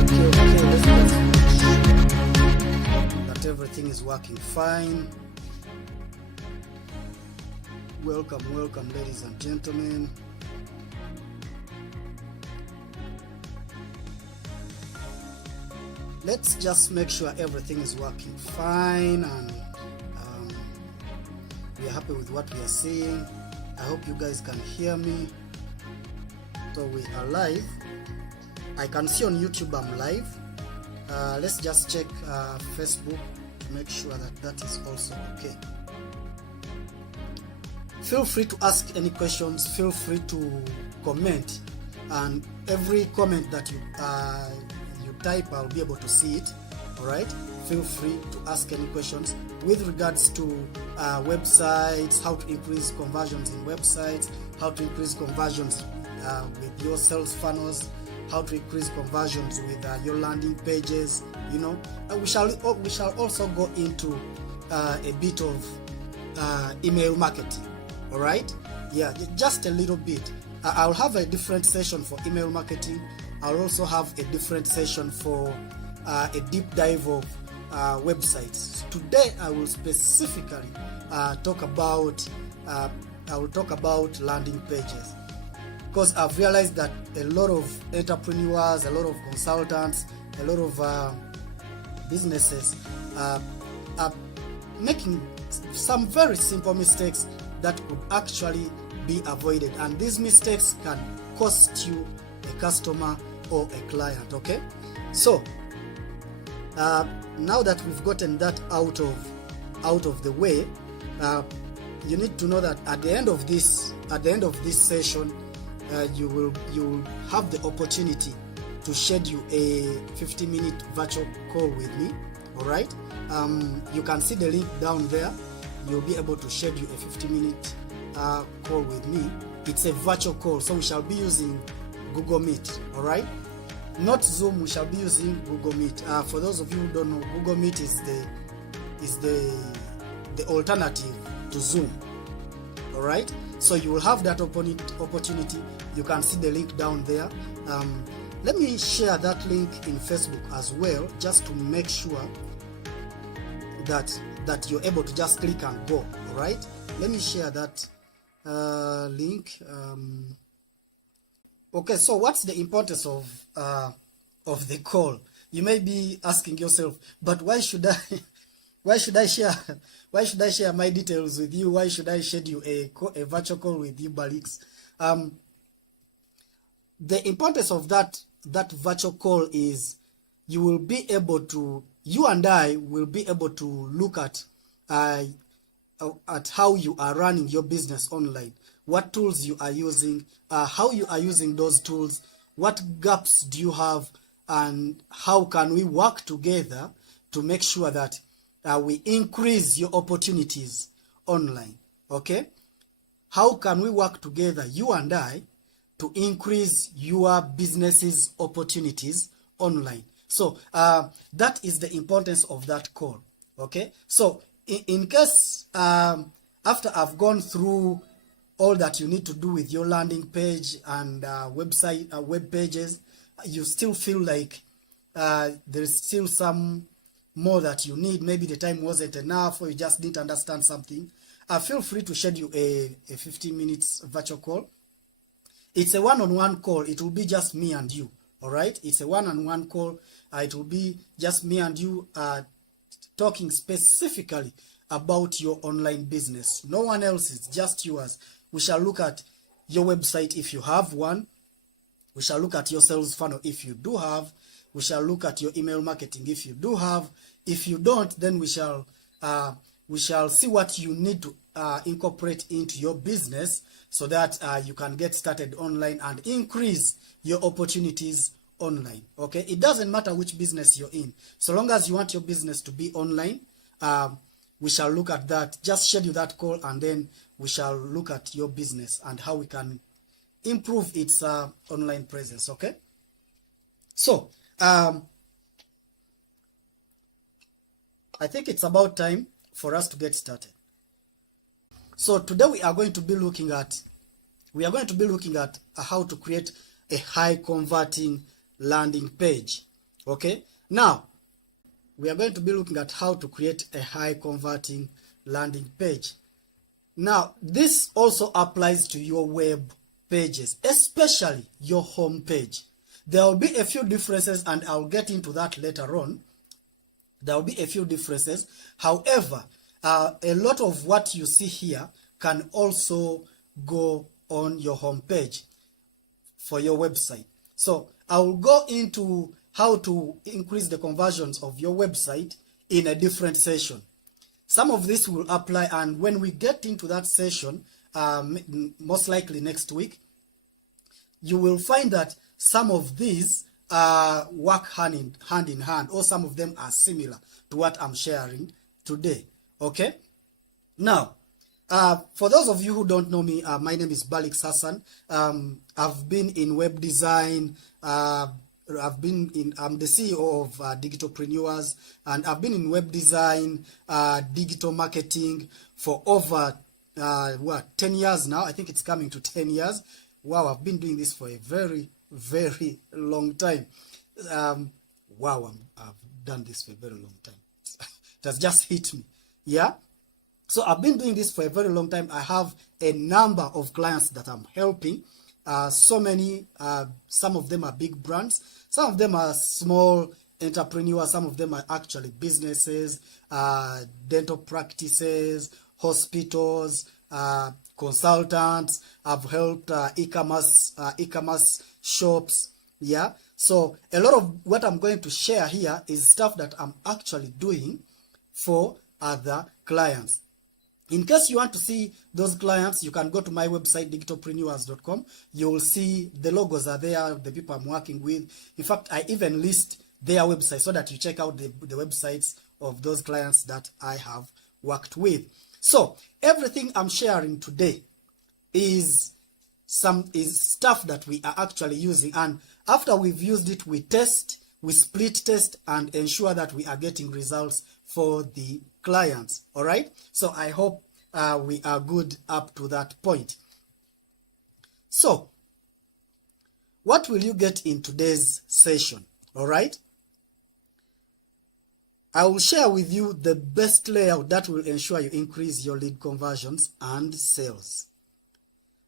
Let's just make sure that everything is working fine. Welcome, ladies and gentlemen. Let's just make sure everything is working fine, and we are happy with what we are seeing. I hope you guys can hear me. So we are live. I can see on YouTube I'm live. Let's just check Facebook to make sure that that is also okay. Feel free to ask any questions. Feel free to comment, and every comment that you type, I'll be able to see it. All right. Feel free to ask any questions with regards to websites, how to increase conversions in websites, how to increase conversions with your sales funnels, how to increase conversions with your landing pages. You know, we shall also go into a bit of email marketing. All right, yeah, just a little bit. I'll have a different session for email marketing. I'll also have a different session for a deep dive of websites. Today I will specifically talk about landing pages, because I've realized that a lot of entrepreneurs, a lot of consultants, a lot of businesses are making some very simple mistakes that could actually be avoided, and these mistakes can cost you a customer or a client. Okay, so now that we've gotten that out of the way, you need to know that at the end of this session, you will have the opportunity to schedule a 50-minute virtual call with me. All right, you can see the link down there. You'll be able to schedule a 50-minute call with me. It's a virtual call, so we shall be using Google Meet. All right, not Zoom. We shall be using Google Meet. For those of you who don't know, Google Meet is the alternative to Zoom. All right, so you will have that opportunity. You can see the link down there. Let me share that link in Facebook as well, just to make sure that you're able to just click and go. All right, let me share that link. Okay, so what's the importance of the call? You may be asking yourself, but why should I share my details with you? Why should I schedule a virtual call with you, Balix? The importance of that virtual call is you and I will be able to look at how you are running your business online, what tools you are using, how you are using those tools, what gaps do you have, and how can we work together to make sure that we increase your opportunities online. Okay, how can we work together, you and I, to increase your business's opportunities online? So that is the importance of that call. Okay, so in case after I've gone through all that you need to do with your landing page and web pages, you still feel like there's still some more that you need, maybe the time wasn't enough, or you just didn't understand something, feel free to schedule a 15 minutes virtual call. It's a one-on-one call. It will be just me and you. All right, it's a one-on-one call. It will be just me and you talking specifically about your online business. No one else, is just yours. We shall look at your website if you have one. We shall look at your sales funnel if you do have. We shall look at your email marketing if you do have. If you don't, then we shall see what you need to incorporate into your business so that you can get started online and increase your opportunities online. Okay, it doesn't matter which business you're in, so long as you want your business to be online. We shall look at that. Just schedule that call, and then we shall look at your business and how we can improve its online presence. Okay, so I think it's about time for us to get started. So today we are going to be looking at how to create a high converting landing page. Okay, now we are going to be looking at how to create a high converting landing page. Now, this also applies to your web pages, especially your home page. There will be a few differences, and I'll get into that later on. There will be a few differences. However, a lot of what you see here can also go on your home page for your website. So I will go into how to increase the conversions of your website in a different session. Some of this will apply, and when we get into that session, most likely next week, you will find that some of these work hand in hand, or some of them are similar to what I'm sharing today. Okay? Now, for those of you who don't know me, my name is Balix Hassan. I've been in web design. I'm the CEO of Digitalpreneurs, and I've been in web design, digital marketing for over 10 years now. I think it's coming to 10 years. Wow, I've been doing this for a very, very long time. Wow, I've done this for a very long time. It has just hit me. Yeah. So I've been doing this for a very long time. I have a number of clients that I'm helping. So many, some of them are big brands. Some of them are small entrepreneurs. Some of them are actually businesses, dental practices, hospitals, consultants. I've helped e-commerce shops. Yeah. So a lot of what I'm going to share here is stuff that I'm actually doing for other clients. In case you want to see those clients, you can go to my website, digitalpreneurs.com. You will see the logos are there, the people I'm working with. In fact, I even list their website so that you check out the websites of those clients that I have worked with. So everything I'm sharing today is stuff that we are actually using. And after we've used it, we test, we split test, and ensure that we are getting results for the clients. All right. So I hope we are good up to that point. So what will you get in today's session? All right. I will share with you the best layout that will ensure you increase your lead conversions and sales.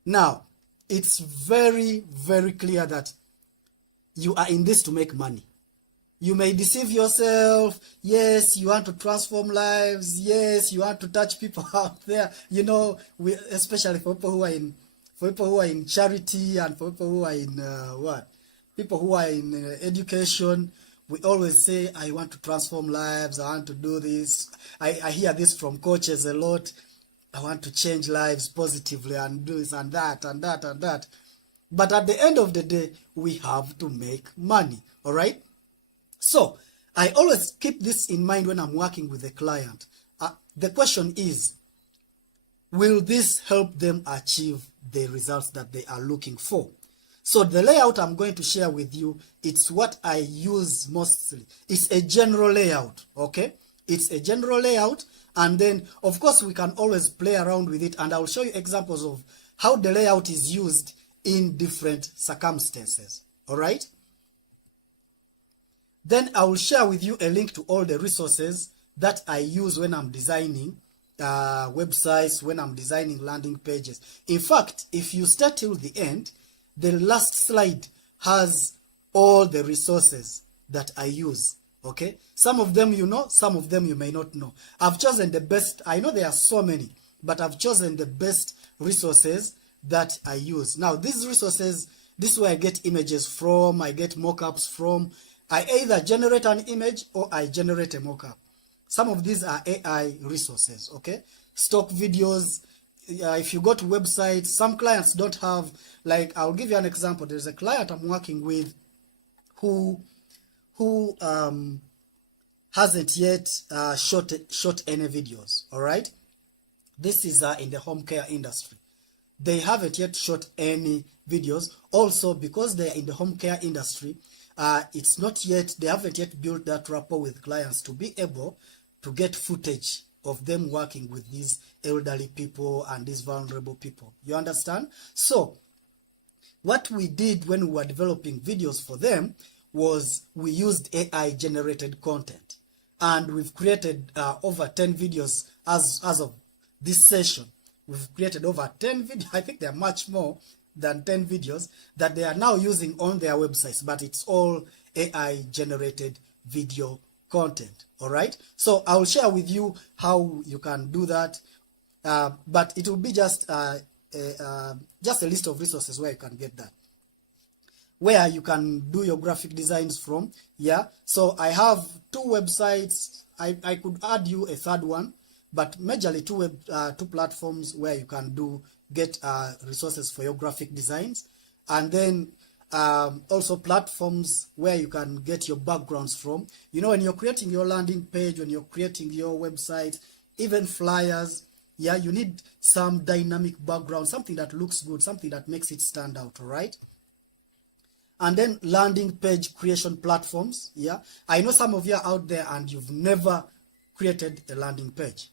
Now, it's very, very clear that you are in this to make money. You may deceive yourself. Yes, you want to transform lives. Yes, you want to touch people out there. You know, especially for people who are in charity, and for people who are in people who are in education. We always say, I want to transform lives. I want to do this. I hear this from coaches a lot. I want to change lives positively and do this and that and that and that. But at the end of the day, we have to make money. All right. So I always keep this in mind when I'm working with a client. The question is, will this help them achieve the results that they are looking for? So the layout I'm going to share with you, it's what I use mostly. It's a general layout, okay? It's a general layout, and then, of course, we can always play around with it, and I'll show you examples of how the layout is used in different circumstances, all right? Then I will share with you a link to all the resources that I use when I'm designing websites, when I'm designing landing pages. In fact, if you stay till the end, the last slide has all the resources that I use, okay? Some of them you know, some of them you may not know. I've chosen the best. I know there are so many, but I've chosen the best resources that I use. Now, these resources, this is where I get images from, I get mockups from. I either generate an image or I generate a mockup. Some of these are AI resources, okay? Stock videos. If you go to websites, some clients don't have, like, I'll give you an example. There's a client I'm working with who hasn't yet shot any videos, all right? This is in the home care industry. They haven't yet shot any videos. Also, because they're in the home care industry, it's not yet, they haven't yet built that rapport with clients to be able to get footage of them working with these elderly people and these vulnerable people. You understand? So what we did when we were developing videos for them, was we used AI generated content, and we've created over 10 videos as of this session. We've created over 10 videos. I think there are much more than 10 videos that they are now using on their websites, but it's all AI generated video content. All right, so I'll share with you how you can do that, but it will be just a list of resources where you can get that, where you can do your graphic designs from. Yeah, so I have 2 websites. I could add you a third one, but majorly 2 platforms where you can get resources for your graphic designs, and then also platforms where you can get your backgrounds from. You know, when you're creating your landing page, when you're creating your website, even flyers, yeah, you need some dynamic background, something that looks good, something that makes it stand out, all right? And then landing page creation platforms. Yeah, I know some of you are out there and you've never created a landing page.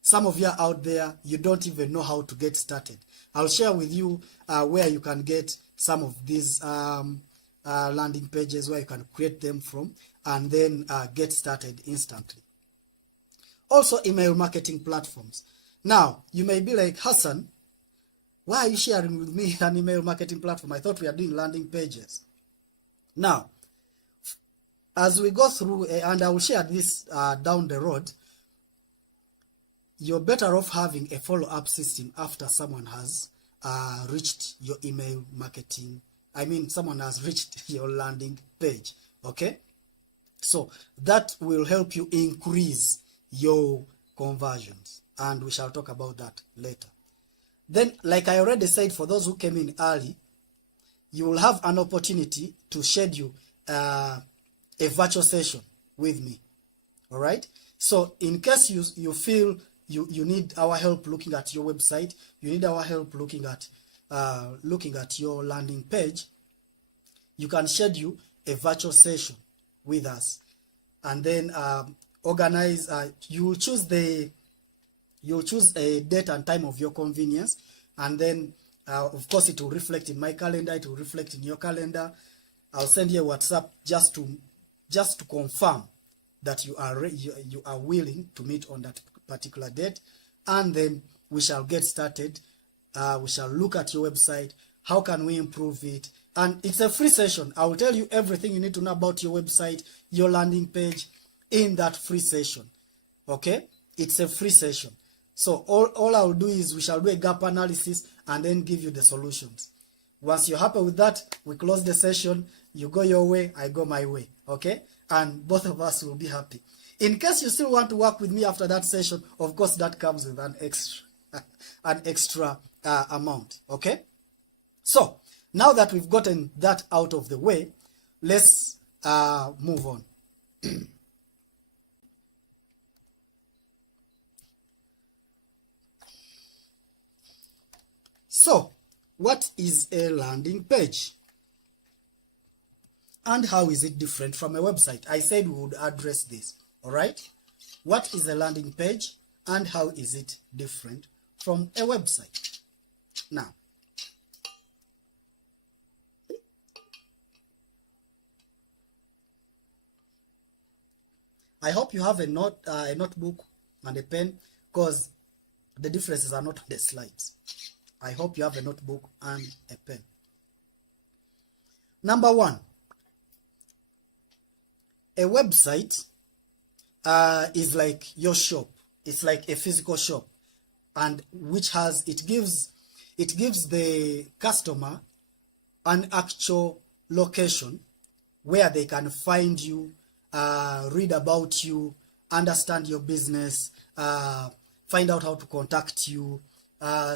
Some of you are out there, you don't even know how to get started. I'll share with you where you can get some of these landing pages, where you can create them from, and then get started instantly. Also, email marketing platforms. Now, you may be like, Hassan, why are you sharing with me an email marketing platform? I thought we are doing landing pages. Now, as we go through, and I will share this down the road, you're better off having a follow-up system after someone has reached your email marketing. I mean, someone has reached your landing page, okay? So that will help you increase your conversions, and we shall talk about that later. Then, like I already said, for those who came in early, you will have an opportunity to schedule a virtual session with me, all right? So in case you feel you need our help looking at your website, you need our help looking at your landing page, you can schedule a virtual session with us, and then organize. You'll choose a date and time of your convenience, and then of course it will reflect in my calendar, it will reflect in your calendar. I'll send you a WhatsApp just to confirm that you are willing to meet on that particular date, and then we shall get started. We shall look at your website. How can we improve it? And it's a free session. I will tell you everything you need to know about your website, your landing page, in that free session. Okay? It's a free session. So all I will do is we shall do a gap analysis and then give you the solutions. Once you're happy with that, we close the session. You go your way, I go my way. Okay? And both of us will be happy. In case you still want to work with me after that session, of course that comes with an extra amount. Okay? So now that we've gotten that out of the way, let's move on. So, what is a landing page? And how is it different from a website? I said we would address this, all right? What is a landing page and how is it different from a website? Now, I hope you have a notebook and a pen, because the differences are not on the slides. I hope you have a notebook and a pen. Number one, a website is like your shop. It's like a physical shop, and it gives the customer an actual location where they can find you, read about you, understand your business, find out how to contact you,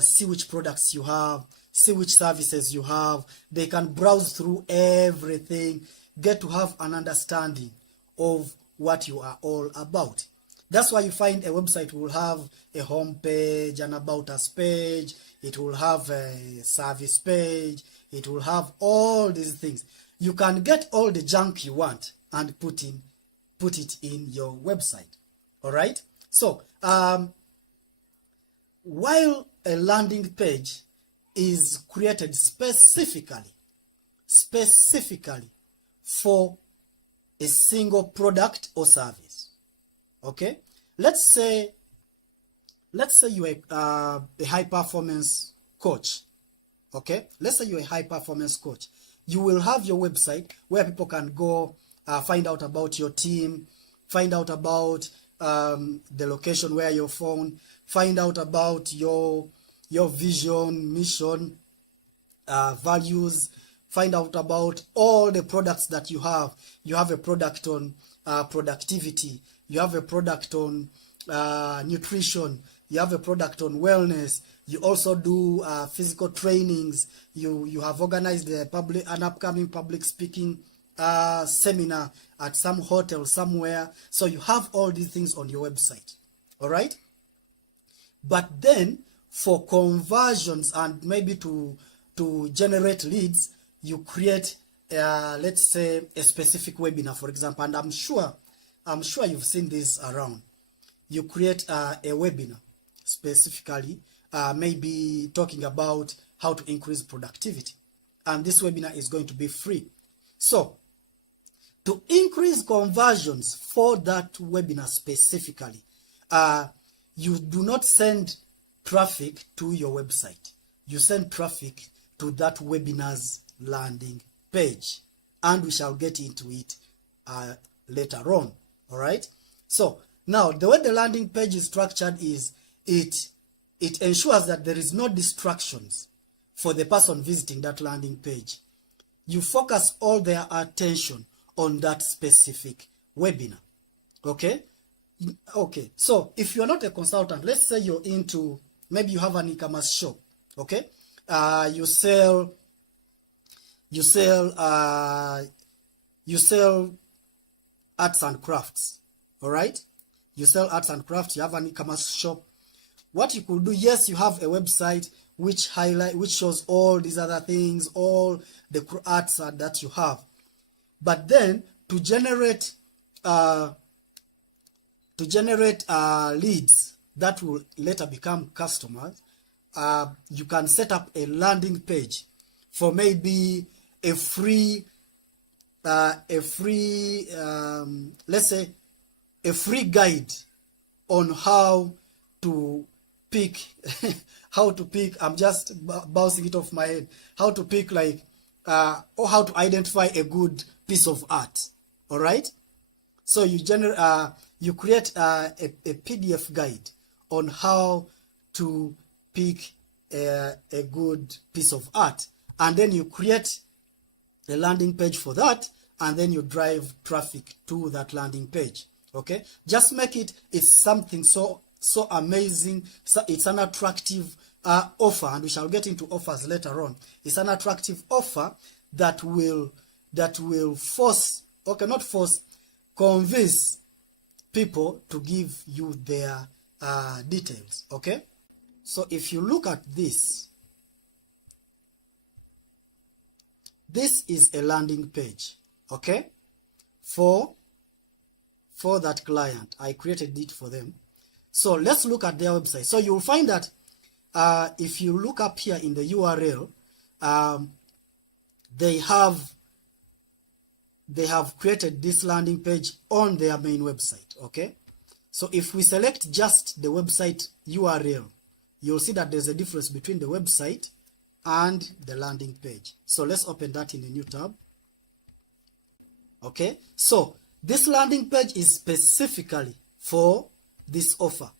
see which products you have, see which services you have. They can browse through everything, get to have an understanding of what you are all about. That's why you find a website will have a home page, an about us page, it will have a service page, it will have all these things. You can get all the junk you want and put it in your website. All right? So, while a landing page is created specifically for a single product or service. Okay, let's say you're a high performance coach. Okay, let's say you're a high performance coach. You will have your website where people can go find out about your team, find out about the location where you're found, find out about your vision, mission, values, find out about all the products that you have. You have a product on productivity, you have a product on nutrition, you have a product on wellness, you also do physical trainings, you have organized an upcoming public speaking seminar at some hotel somewhere. So you have all these things on your website. All right, but then for conversions and maybe to generate leads, you create let's say a specific webinar, for example. And I'm sure you've seen this around. You create a webinar specifically maybe talking about how to increase productivity, and this webinar is going to be free. So to increase conversions for that webinar specifically, you do not send traffic to your website. You send traffic to that webinar's landing page, and we shall get into it later on. All right. So now the way the landing page is structured is it ensures that there is no distractions for the person visiting that landing page. You focus all their attention on that specific webinar. Okay. Okay. So if you're not a consultant, let's say you're into, maybe you have an e-commerce shop. Okay. You sell arts and crafts. All right. You sell arts and crafts. You have an e-commerce shop. What you could do, yes, you have a website which shows all these other things, all the arts that you have. But then to generate leads that will later become customers, you can set up a landing page for maybe a free let's say a free guide on how to pick I'm just bouncing it off my head, how to pick or how to identify a good piece of art. All right. So you create a PDF guide on how to pick a good piece of art, and then you create a landing page for that, and then you drive traffic to that landing page. Okay, just make it's something so amazing. So it's an attractive offer, and we shall get into offers later on. It's an attractive offer that will convince people to give you their details. Okay, so if you look at this is a landing page. Okay, for that client. I created it for them. So let's look at their website. So you'll find that if you look up here in the URL, they have created this landing page on their main website. Okay, so if we select just the website URL, you'll see that there's a difference between the website and the landing page. So let's open that in a new tab. Okay, so this landing page is specifically for this offer,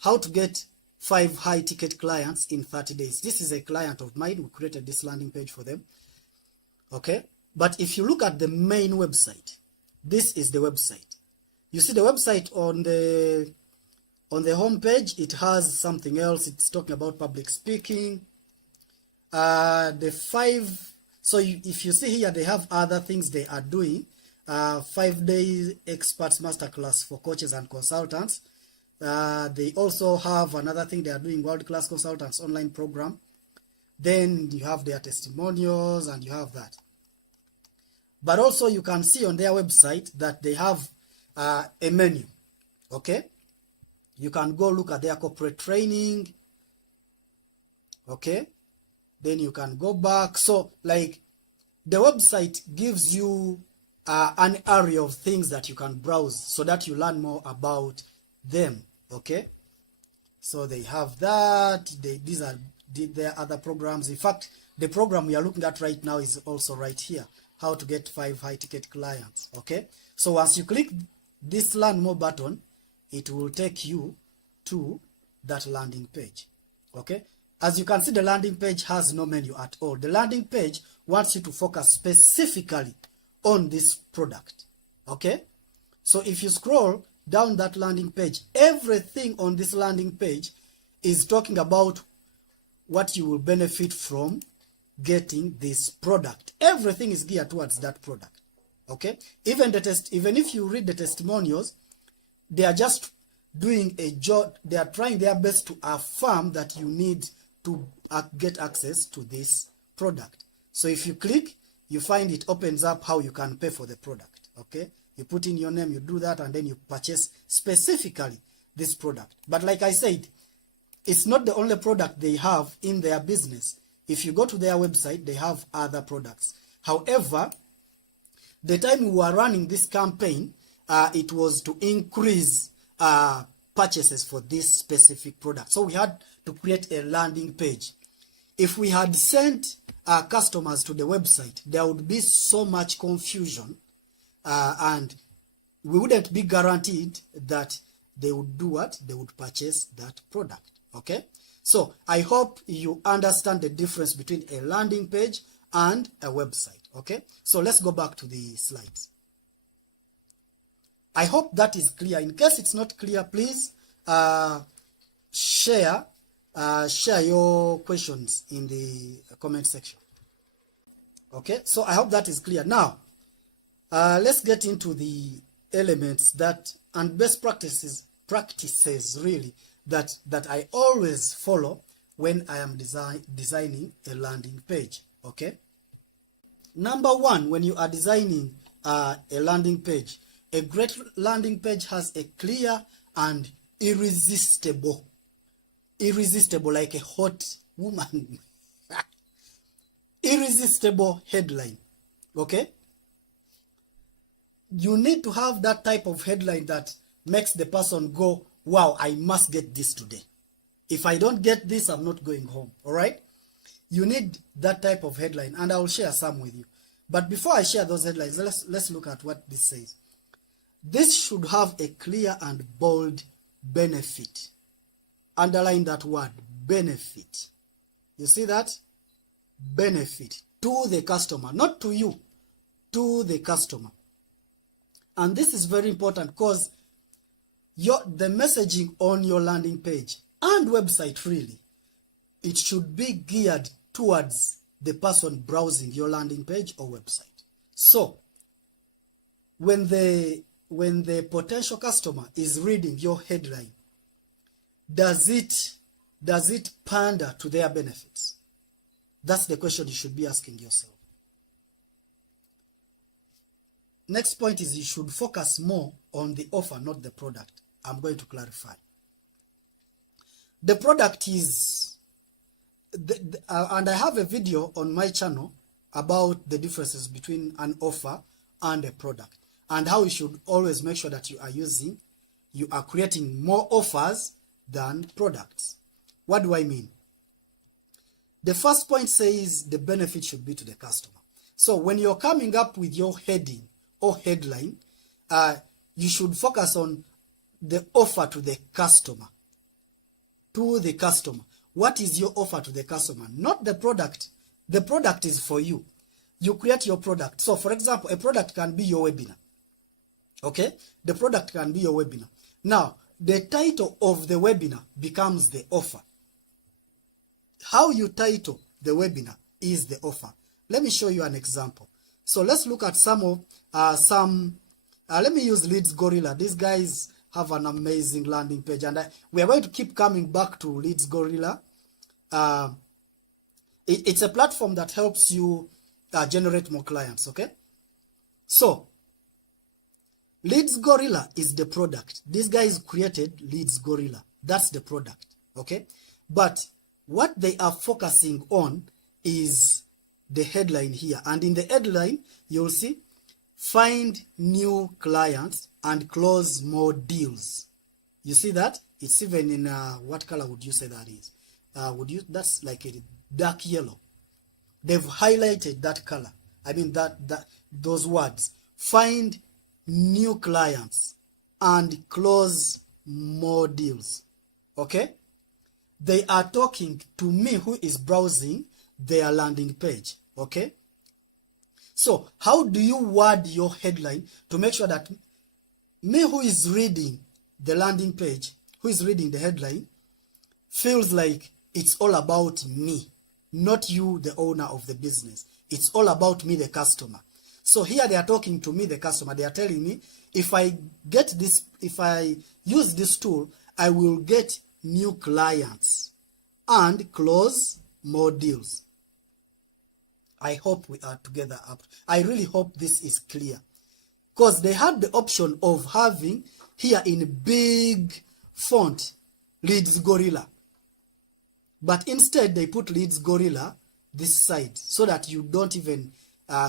how to get 5 high ticket clients in 30 days. This is a client of mine who created this landing page for them. Okay, but if you look at the main website, this is the website. You see the website on the home page, it has something else. It's talking about public speaking. If you see here, they have other things they are doing. 5-day experts masterclass for coaches and consultants. They also have another thing they are doing, world-class consultants online program. Then you have their testimonials, and you have that. But also you can see on their website that they have a menu. Okay, you can go look at their corporate training. Okay, then you can go back. So like the website gives you an area of things that you can browse so that you learn more about them. Okay, so they have that. These are their other programs. In fact, the program we are looking at right now is also right here, how to get 5 high ticket clients. Okay, so once you click this learn more button, it will take you to that landing page. Okay, as you can see, the landing page has no menu at all. The landing page wants you to focus specifically on this product. Okay, so if you scroll down that landing page, everything on this landing page is talking about what you will benefit from getting this product. Everything is geared towards that product. Okay, even if you read the testimonials, they are just doing a job. They are trying their best to affirm that you need to get access to this product. So if you click, you find it opens up how you can pay for the product. Okay, you put in your name, you do that, and then you purchase specifically this product. But like I said, it's not the only product they have in their business. If you go to their website, they have other products. However, the time we were running this campaign, it was to increase purchases for this specific product. So we had to create a landing page. If we had sent customers to the website, there would be so much confusion, and we wouldn't be guaranteed that they would do what? They would purchase that product. Okay? So I hope you understand the difference between a landing page and a website. Okay? So let's go back to the slides. I hope that is clear. In case it's not clear, please share your questions in the comment section. Okay, so I hope that is clear. Now, let's get into the elements that and best practices really that I always follow when I am designing a landing page. Okay. Number one, when you are designing a landing page, a great landing page has a clear and irresistible like a hot woman, irresistible headline. Okay, you need to have that type of headline that makes the person go, wow, I must get this today. If I don't get this, I'm not going home. All right, you need that type of headline, and I will share some with you. But before I share those headlines, let's look at what this says. This should have a clear and bold benefit. Underline that word, benefit. You see that? Benefit to the customer, not to you, to the customer. And this is very important because the messaging on your landing page and website, really, it should be geared towards the person browsing your landing page or website. So when the potential customer is reading your headline, does it pander to their benefits? That's the question you should be asking yourself. Next point is you should focus more on the offer, not the product. I'm going to clarify. The product is, and I have a video on my channel about the differences between an offer and a product, and how you should always make sure that you are creating more offers than products. What do I mean? The first point says the benefit should be to the customer. So when you're coming up with your heading or headline, you should focus on the offer to the customer. To the customer. What is your offer to the customer? Not the product. The product is for you. You create your product. So for example, a product can be your webinar. Okay? The product can be your webinar. Now, the title of the webinar becomes the offer. How you title the webinar is the offer. Let me show you an example. So let's look at let me use Leads Gorilla. These guys have an amazing landing page, and we are going to keep coming back to Leads Gorilla. It's a platform that helps you generate more clients, okay? So Leads Gorilla is the product. These guys created Leads Gorilla. That's the product, okay? But what they are focusing on is the headline here. And in the headline, you'll see, find new clients and close more deals. You see that? It's even in, what color would you say that is? That's like a dark yellow. They've highlighted that color. I mean, those words. Find new clients and close more deals. Okay? They are talking to me who is browsing their landing page. Okay? So, how do you word your headline to make sure that me who is reading the landing page, who is reading the headline, feels like it's all about me, not you, the owner of the business. It's all about me, the customer. So here they are talking to me, the customer. They are telling me, if I use this tool, I will get new clients and close more deals. I hope we are together up. I really hope this is clear. Because they had the option of having here in big font, Leads Gorilla. But instead they put Leads Gorilla this side so that you don't even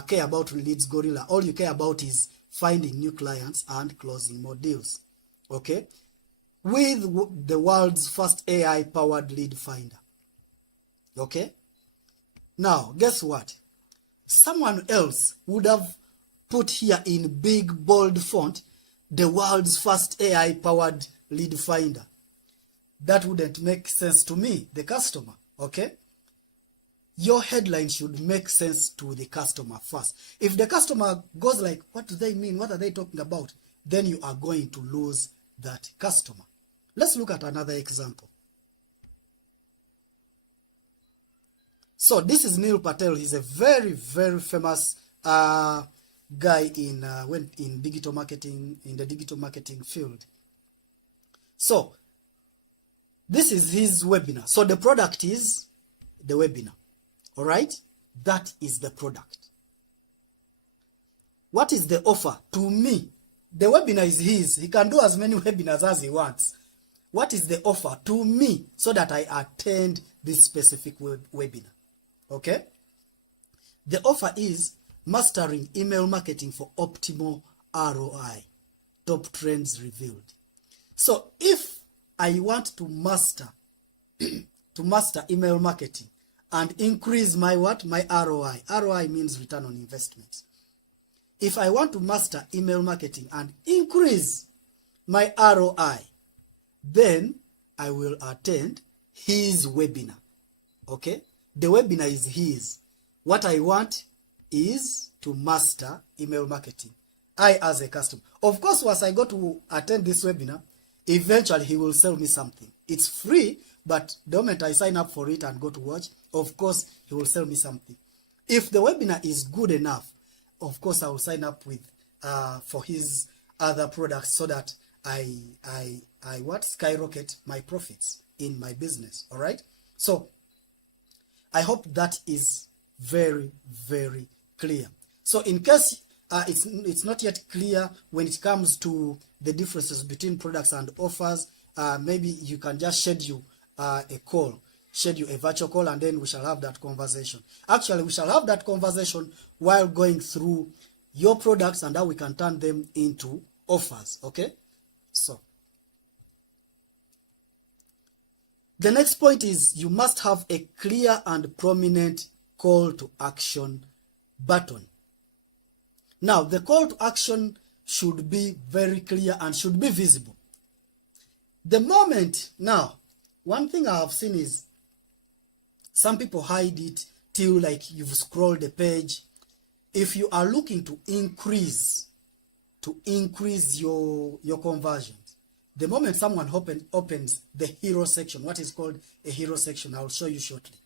care about Leads Gorilla. All you care about is finding new clients and closing more deals. Okay? With the world's first AI-powered lead finder. Okay? Now, guess what? Someone else would have put here in big, bold font, the world's first AI-powered lead finder. That wouldn't make sense to me, the customer. Okay? Your headline should make sense to the customer first. If the customer goes like, what do they mean? What are they talking about? Then you are going to lose that customer. Let's look at another example. So this is Neil Patel. He's a very, very famous guy in digital marketing, in the digital marketing field. So this is his webinar. So the product is the webinar. All right? That is the product. What is the offer? To me, the webinar is his. He can do as many webinars as he wants. What is the offer to me so that I attend this specific webinar? Okay? The offer is mastering email marketing for optimal ROI. Top trends revealed. So if I want to master email marketing and increase my what? My ROI. ROI means return on investment. If I want to master email marketing and increase my ROI, then I will attend his webinar. Okay? The webinar is his. What I want is to master email marketing. I as a customer. Of course, once I go to attend this webinar, eventually he will sell me something. It's free, but the moment I sign up for it and go to watch, of course, he will sell me something. If the webinar is good enough, of course, I will sign up with for his other products so that I skyrocket my profits in my business. All right. So I hope that is very, very clear. So in case it's not yet clear when it comes to the differences between products and offers, maybe you can just schedule a virtual call, and then we shall have that conversation. Actually, we shall have that conversation while going through your products and how we can turn them into offers. Okay? So the next point is you must have a clear and prominent call to action button. Now, the call to action should be very clear and should be visible. The moment, now, one thing I have seen is some people hide it till like you've scrolled the page. If you are looking to increase your conversions, the moment someone opens the hero section, what is called a hero section, I'll show you shortly.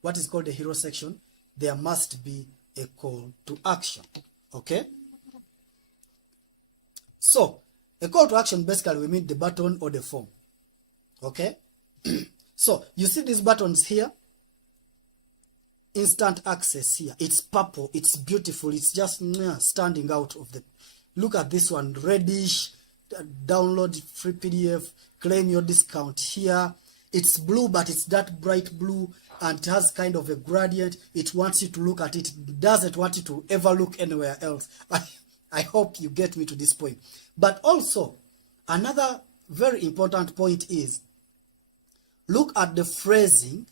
What is called a hero section, there must be a call to action. Okay? So, a call to action basically we mean the button or the form. Okay? So, you see these buttons here? Instant access here. It's purple. It's beautiful. It's just standing out of the... Look at this one. Reddish. Download free PDF. Claim your discount here. It's blue, but it's that bright blue, and it has kind of a gradient. It wants you to look at it. It doesn't want you to ever look anywhere else. I hope you get me to this point. But also, another very important point is, look at the phrasing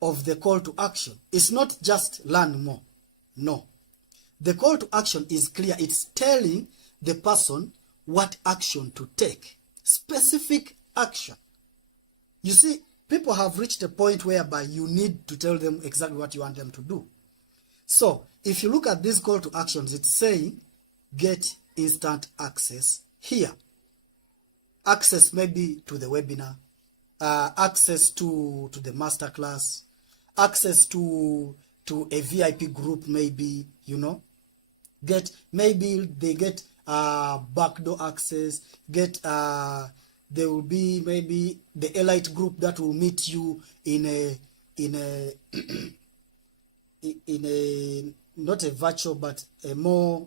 of the call to action. It's not just learn more. No. The call to action is clear. It's telling the person what action to take. Specific action. You see, people have reached a point whereby you need to tell them exactly what you want them to do. So, if you look at this call to actions, it's saying, get instant access here. Access maybe to the webinar, access to the masterclass, access to a VIP group maybe, maybe they get backdoor access, there will be maybe the elite group that will meet you in a not a virtual, but a more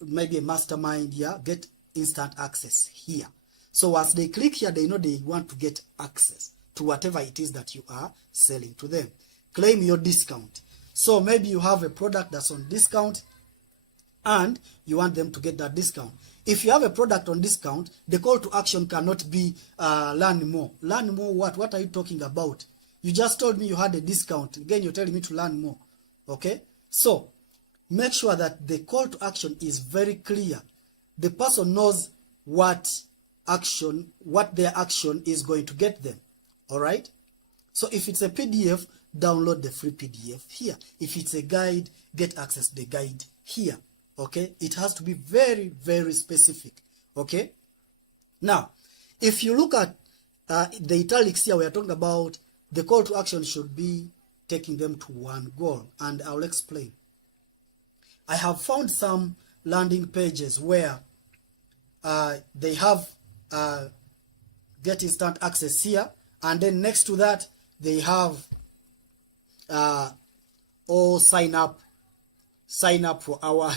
maybe a mastermind. Get instant access here. So as they click here, they know they want to get access to whatever it is that you are selling to them. Claim your discount. So maybe you have a product that's on discount and you want them to get that discount. If you have a product on discount, the call to action cannot be learn more. Learn more what? What are you talking about? You just told me you had a discount. Again, you're telling me to learn more. Okay? So, make sure that the call to action is very clear. The person knows what their action is going to get them. Alright? So, if it's a PDF, download the free PDF here. If it's a guide, get access to the guide here. Okay? It has to be very, very specific. Okay? Now, if you look at the italics here, we are talking about the call to action should be taking them to one goal. And I'll explain. I have found some landing pages where they have get instant access here. And then next to that, they have sign up for our...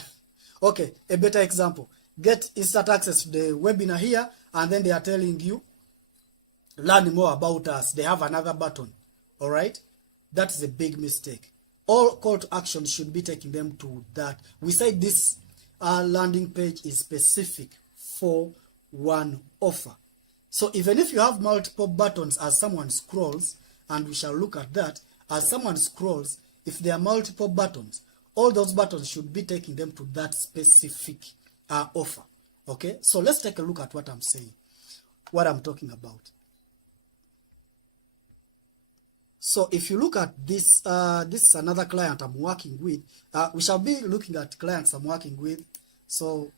Okay, a better example. Get instant access to the webinar here, and then they are telling you, learn more about us. They have another button. All right? That is a big mistake. All call to action should be taking them to that. We say this landing page is specific for one offer. So even if you have multiple buttons as someone scrolls, and we shall look at that, as someone scrolls, if there are multiple buttons, all those buttons should be taking them to that specific offer. Okay? So let's take a look at what I'm saying, what I'm talking about. So if you look at this, this is another client I'm working with. We shall be looking at clients I'm working with, so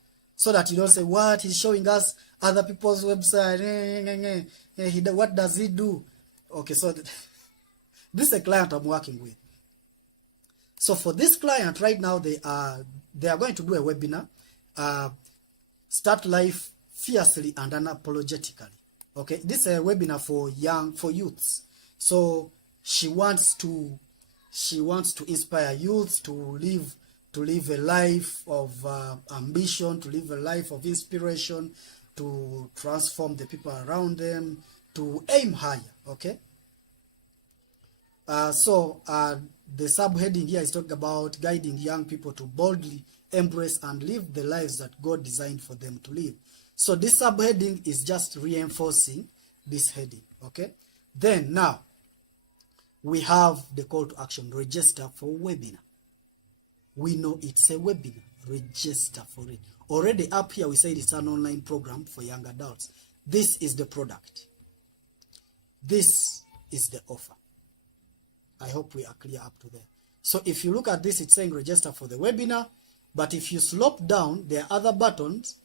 that you don't say, what, he's showing us other people's website. What does he do? Okay, so this is a client I'm working with. So for this client right now, they are going to do a webinar, Start Life Fiercely and Unapologetically. Okay, this is a webinar for youths. So she wants to inspire youths to live a life of ambition, to live a life of inspiration, to transform the people around them, to aim higher. Okay. The subheading here is talking about guiding young people to boldly embrace and live the lives that God designed for them to live. So this subheading is just reinforcing this heading. Okay. Then now, we have the call to action, register for webinar. We know it's a webinar, register for it. Already up here, we said it's an online program for young adults. This is the product. This is the offer. I hope we are clear up to there. So if you look at this, it's saying register for the webinar. But if you slope down, there are other buttons.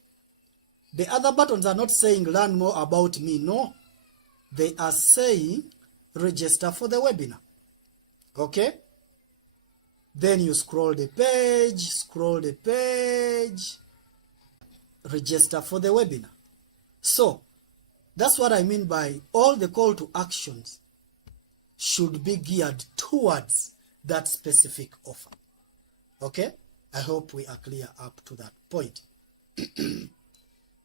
The other buttons are not saying learn more about me. No. They are saying register for the webinar. Okay? Then you scroll the page, register for the webinar. So, that's what I mean by all the call to actions should be geared towards that specific offer. Okay? I hope we are clear up to that point.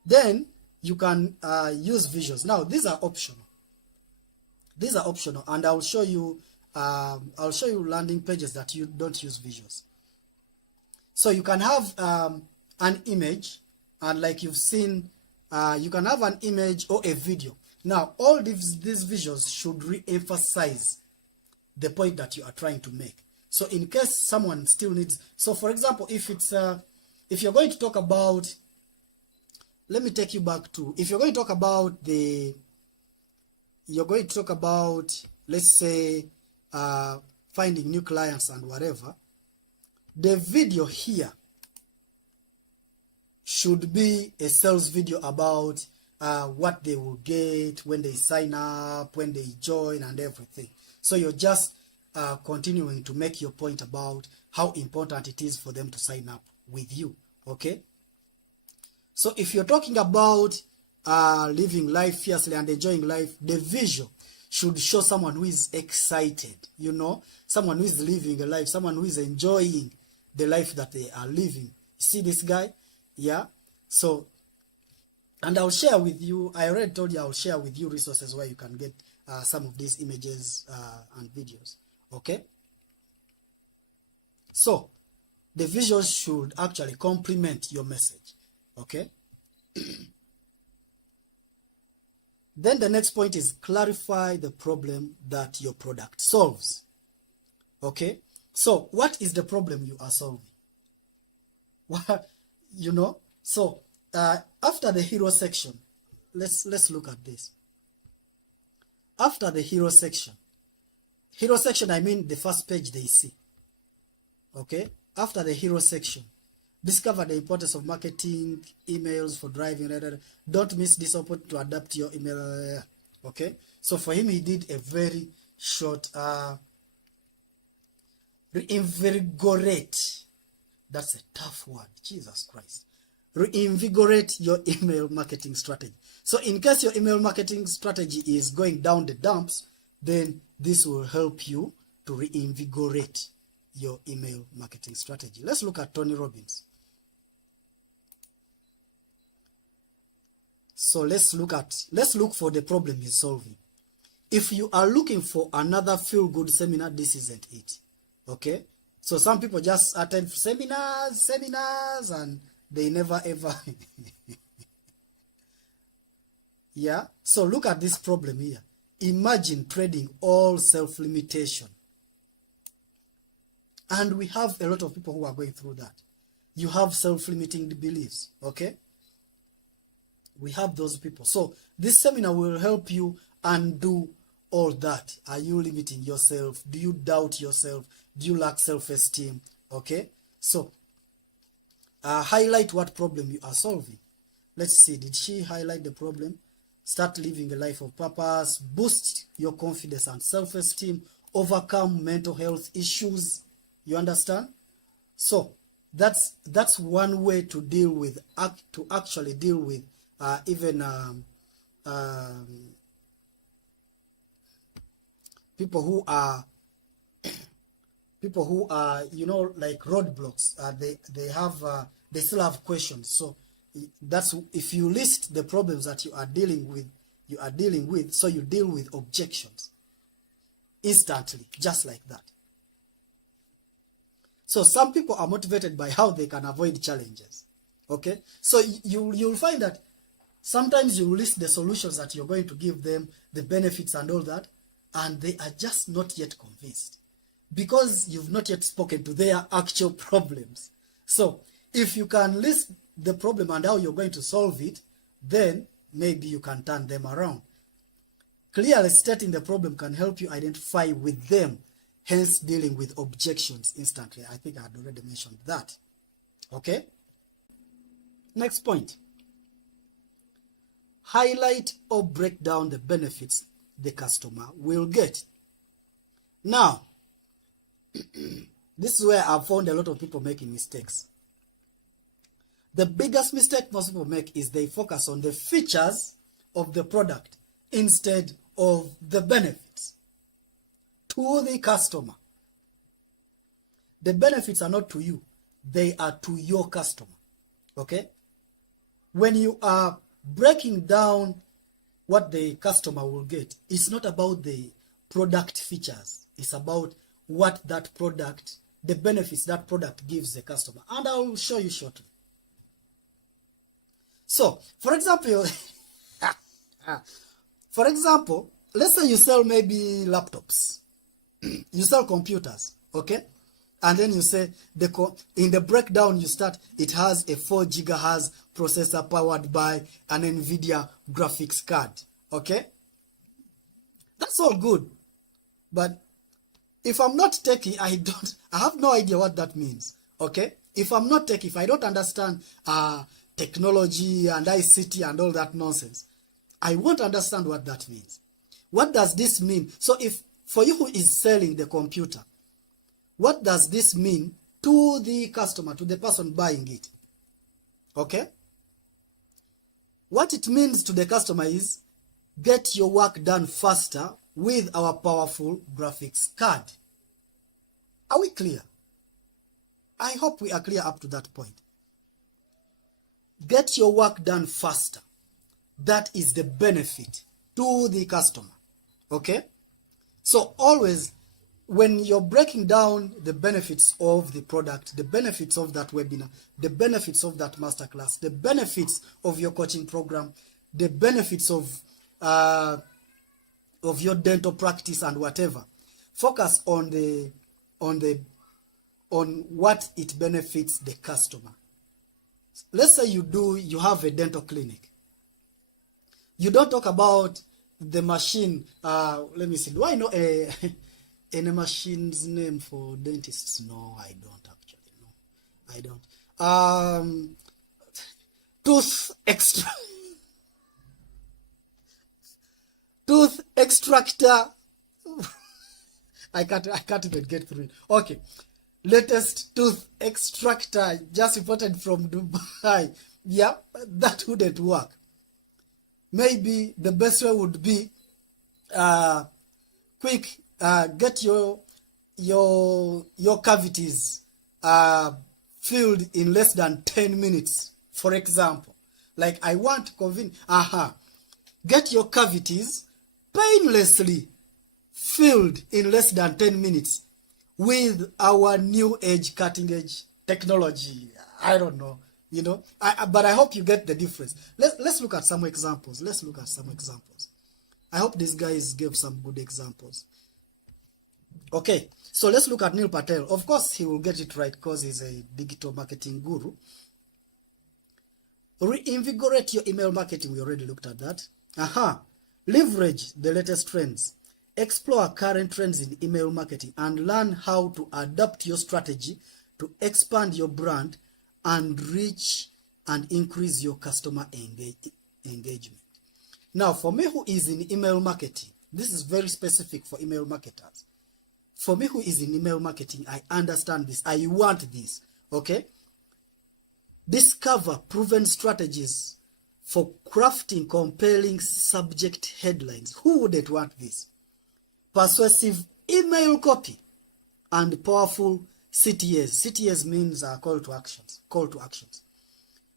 Then, you can use visuals. Now, these are optional. These are optional, and I'll show you landing pages that you don't use visuals. So you can have an image, and like you've seen, you can have an image or a video. Now, all these visuals should re-emphasize the point that you are trying to make. So in case someone still needs, so for example, if you're going to talk about, let me take you back to, if you're going to talk about let's say, finding new clients and whatever, the video here should be a sales video about what they will get when they sign up, when they join, and everything. So you're just continuing to make your point about how important it is for them to sign up with you, okay? So if you're talking about living life fiercely and enjoying life, the visual should show someone who is excited, you know, someone who is living a life, someone who is enjoying the life that they are living. See this guy? Yeah. So, and I'll share with you, I already told you I'll share with you resources where you can get some of these images and videos. Okay? So, the visuals should actually complement your message. Okay? Then the next point is clarify the problem that your product solves. Okay? So, what is the problem you are solving? What, you know? So, after the hero section, let's look at this. After the hero section, I mean the first page they see. Okay? After the hero section, discover the importance of marketing, emails for driving. Don't miss this opportunity to adapt your email. Okay? So for him, he did a very short, reinvigorate. That's a tough word. Jesus Christ. Reinvigorate your email marketing strategy. So in case your email marketing strategy is going down the dumps, then this will help you to reinvigorate your email marketing strategy. Let's look at Tony Robbins. So let's look for the problem he's solving. If you are looking for another feel-good seminar, this isn't it. Okay? So some people just attend seminars, and they never ever. Yeah? So look at this problem here. Imagine trading all self-limitation. And we have a lot of people who are going through that. You have self-limiting beliefs, okay? We have those people. So this seminar will help you undo all that. Are you limiting yourself? Do you doubt yourself? Do you lack self-esteem? Okay? So highlight what problem you are solving. Let's see. Did she highlight the problem? Start living a life of purpose. Boost your confidence and self-esteem. Overcome mental health issues. You understand? So that's one way to deal with, actually deal with even people who are you know, like roadblocks. They still have questions. So that's, if you list the problems that you are dealing with, so you deal with objections instantly, just like that. So some people are motivated by how they can avoid challenges. Okay? So you'll find that sometimes you list the solutions that you're going to give them, the benefits and all that, and they are just not yet convinced because you've not yet spoken to their actual problems. So if you can list the problem and how you're going to solve it, then maybe you can turn them around. Clearly stating the problem can help you identify with them, hence dealing with objections instantly. I think I had already mentioned that. Okay? Next point. Highlight or break down the benefits the customer will get. Now, this is where I've found a lot of people making mistakes. The biggest mistake most people make is they focus on the features of the product instead of the benefits to the customer. The benefits are not to you, they are to your customer. Okay? When you are breaking down what the customer will get. It's not about the product features. It's about what that product, the benefits that product gives the customer. And I will show you shortly. So, for example, let's say you sell maybe laptops. You sell computers, okay? And then you say, in the breakdown you start, it has a 4 gigahertz processor powered by an NVIDIA graphics card, okay? That's all good. But if I'm not techie, I have no idea what that means, okay? If I'm not techie, if I don't understand technology and ICT and all that nonsense, I won't understand what that means. What does this mean? So if, for you who is selling the computer, what does this mean to the customer, to the person buying it? Okay? What it means to the customer is, get your work done faster with our powerful graphics card. Are we clear? I hope we are clear up to that point. Get your work done faster. That is the benefit to the customer. Okay? So always, when you're breaking down the benefits of the product, the benefits of that webinar, the benefits of that masterclass, the benefits of your coaching program, the benefits of your dental practice and whatever, focus on what it benefits the customer. Let's say you have a dental clinic. You don't talk about the machine. Let me see. Do I know any machine's name for dentists? No, I don't actually. No, I don't. Tooth extractor. I can't even get through it. Okay. Latest tooth extractor just imported from Dubai. Yeah, that wouldn't work. Maybe the best way would be quick, get your cavities filled in less than 10 minutes, for example. Like, I want convenient. Get your cavities painlessly filled in less than 10 minutes with our new age, cutting edge technology. I don't know, you know, but I hope you get the difference. Let's look at some examples. I hope these guys gave some good examples. Okay, so let's look at Neil Patel. Of course, he will get it right because he's a digital marketing guru. Reinvigorate your email marketing. We already looked at that. Leverage the latest trends. Explore current trends in email marketing and learn how to adapt your strategy to expand your brand and reach and increase your customer engagement. Now, for me who is in email marketing, this is very specific for email marketers. For me who is in email marketing, I understand this. I want this. Okay? Discover proven strategies for crafting compelling subject headlines. Who wouldn't want this? Persuasive email copy and powerful CTAs. CTAs means call to actions.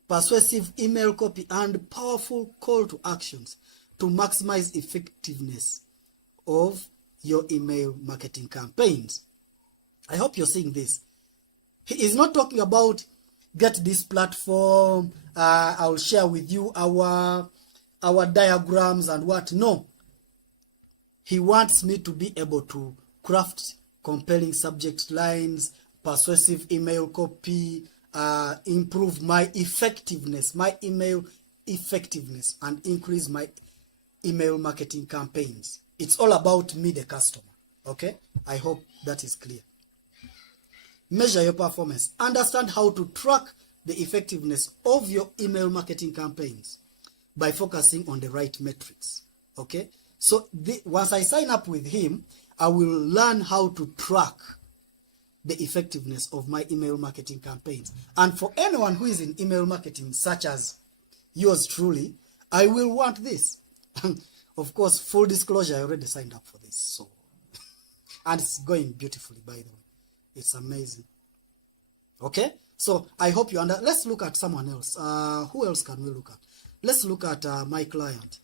Persuasive email copy and powerful call to actions to maximize effectiveness of your email marketing campaigns. I hope you're seeing this. He is not talking about get this platform, I'll share with you our diagrams and what. No. He wants me to be able to craft compelling subject lines, persuasive email copy, improve my email effectiveness, and increase my email marketing campaigns. It's all about me, the customer. Okay? I hope that is clear. Measure your performance. Understand how to track the effectiveness of your email marketing campaigns by focusing on the right metrics. Okay? So once I sign up with him, I will learn how to track the effectiveness of my email marketing campaigns. And for anyone who is in email marketing, such as yours truly, I will want this. Of course, full disclosure, I already signed up for this. So, and it's going beautifully, by the way. It's amazing. Okay? So I hope you understand. Let's look at someone else. Who else can we look at? let's look at my client.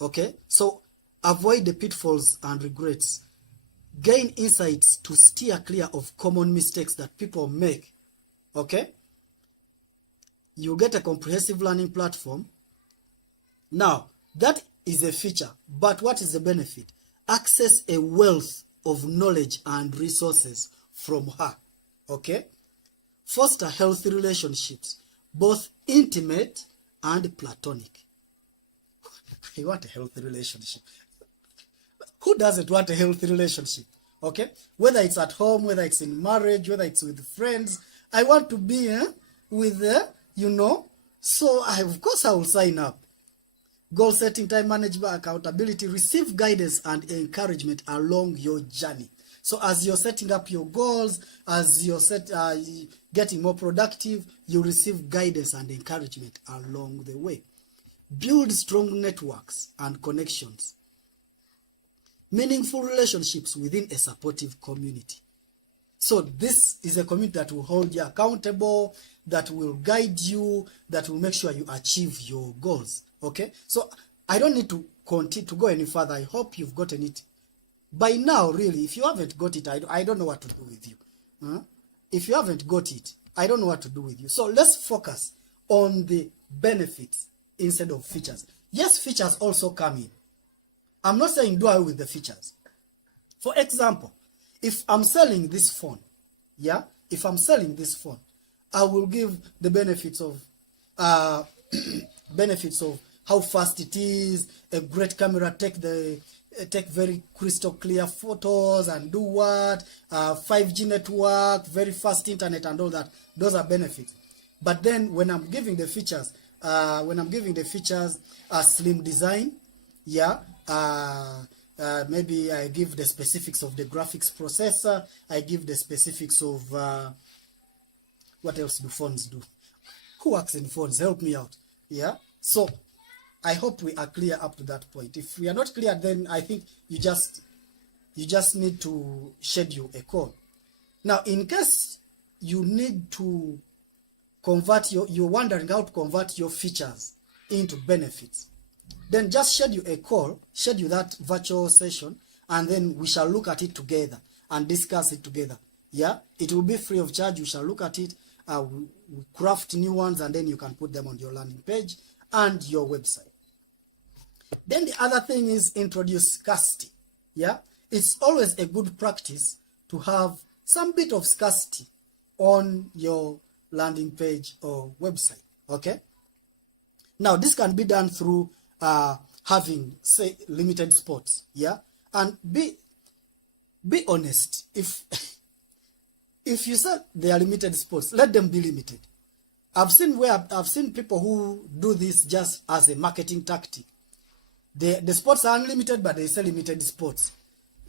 Okay, so avoid the pitfalls and regrets. Gain insights to steer clear of common mistakes that people make. Okay, you get a comprehensive learning platform. Now, that is a feature, but what is the benefit? Access a wealth of knowledge and resources from her. Okay, foster healthy relationships, both intimate and platonic. I want a healthy relationship. Who doesn't want a healthy relationship? Okay, whether it's at home, whether it's in marriage, whether it's with friends, I want to be with so of course I will sign up. Goal setting, time management, accountability. Receive guidance and encouragement along your journey. So as you're setting up your goals, as you're getting more productive, you receive guidance and encouragement along the way. Build strong networks and connections. Meaningful relationships within a supportive community. So this is a community that will hold you accountable, that will guide you, that will make sure you achieve your goals. Okay, so I don't need to continue to go any further. I hope you've gotten it by now. Really, if you haven't got it, I don't know what to do with you. If you haven't got it, I don't know what to do with you. So let's focus on the benefits instead of features. Yes, features also come in. I'm not saying do away with the features. For example, if I'm selling this phone, if I'm selling this phone, I will give the benefits of how fast it is, a great camera, take very crystal clear photos and do what, 5G network, very fast internet and all that. Those are benefits. But then when I'm giving the features, slim design, maybe I give the specifics of the graphics processor, I give the specifics of what else do phones do? Who works in phones? Help me out. So I hope we are clear up to that point. If we are not clear, then I think you just need to schedule a call. Now, in case you need to convert you're wondering how to convert your features into benefits, then just schedule a call, schedule that virtual session, and then we shall look at it together and discuss it together. It will be free of charge. We shall look at it, we craft new ones, and then you can put them on your landing page and your website. Then the other thing is introduce scarcity. It's always a good practice to have some bit of scarcity on your landing page or website. Okay. Now this can be done through having, say, limited spots. And be honest. If you said they are limited spots, let them be limited. I've seen people who do this just as a marketing tactic. The spots are unlimited, but they sell limited spots.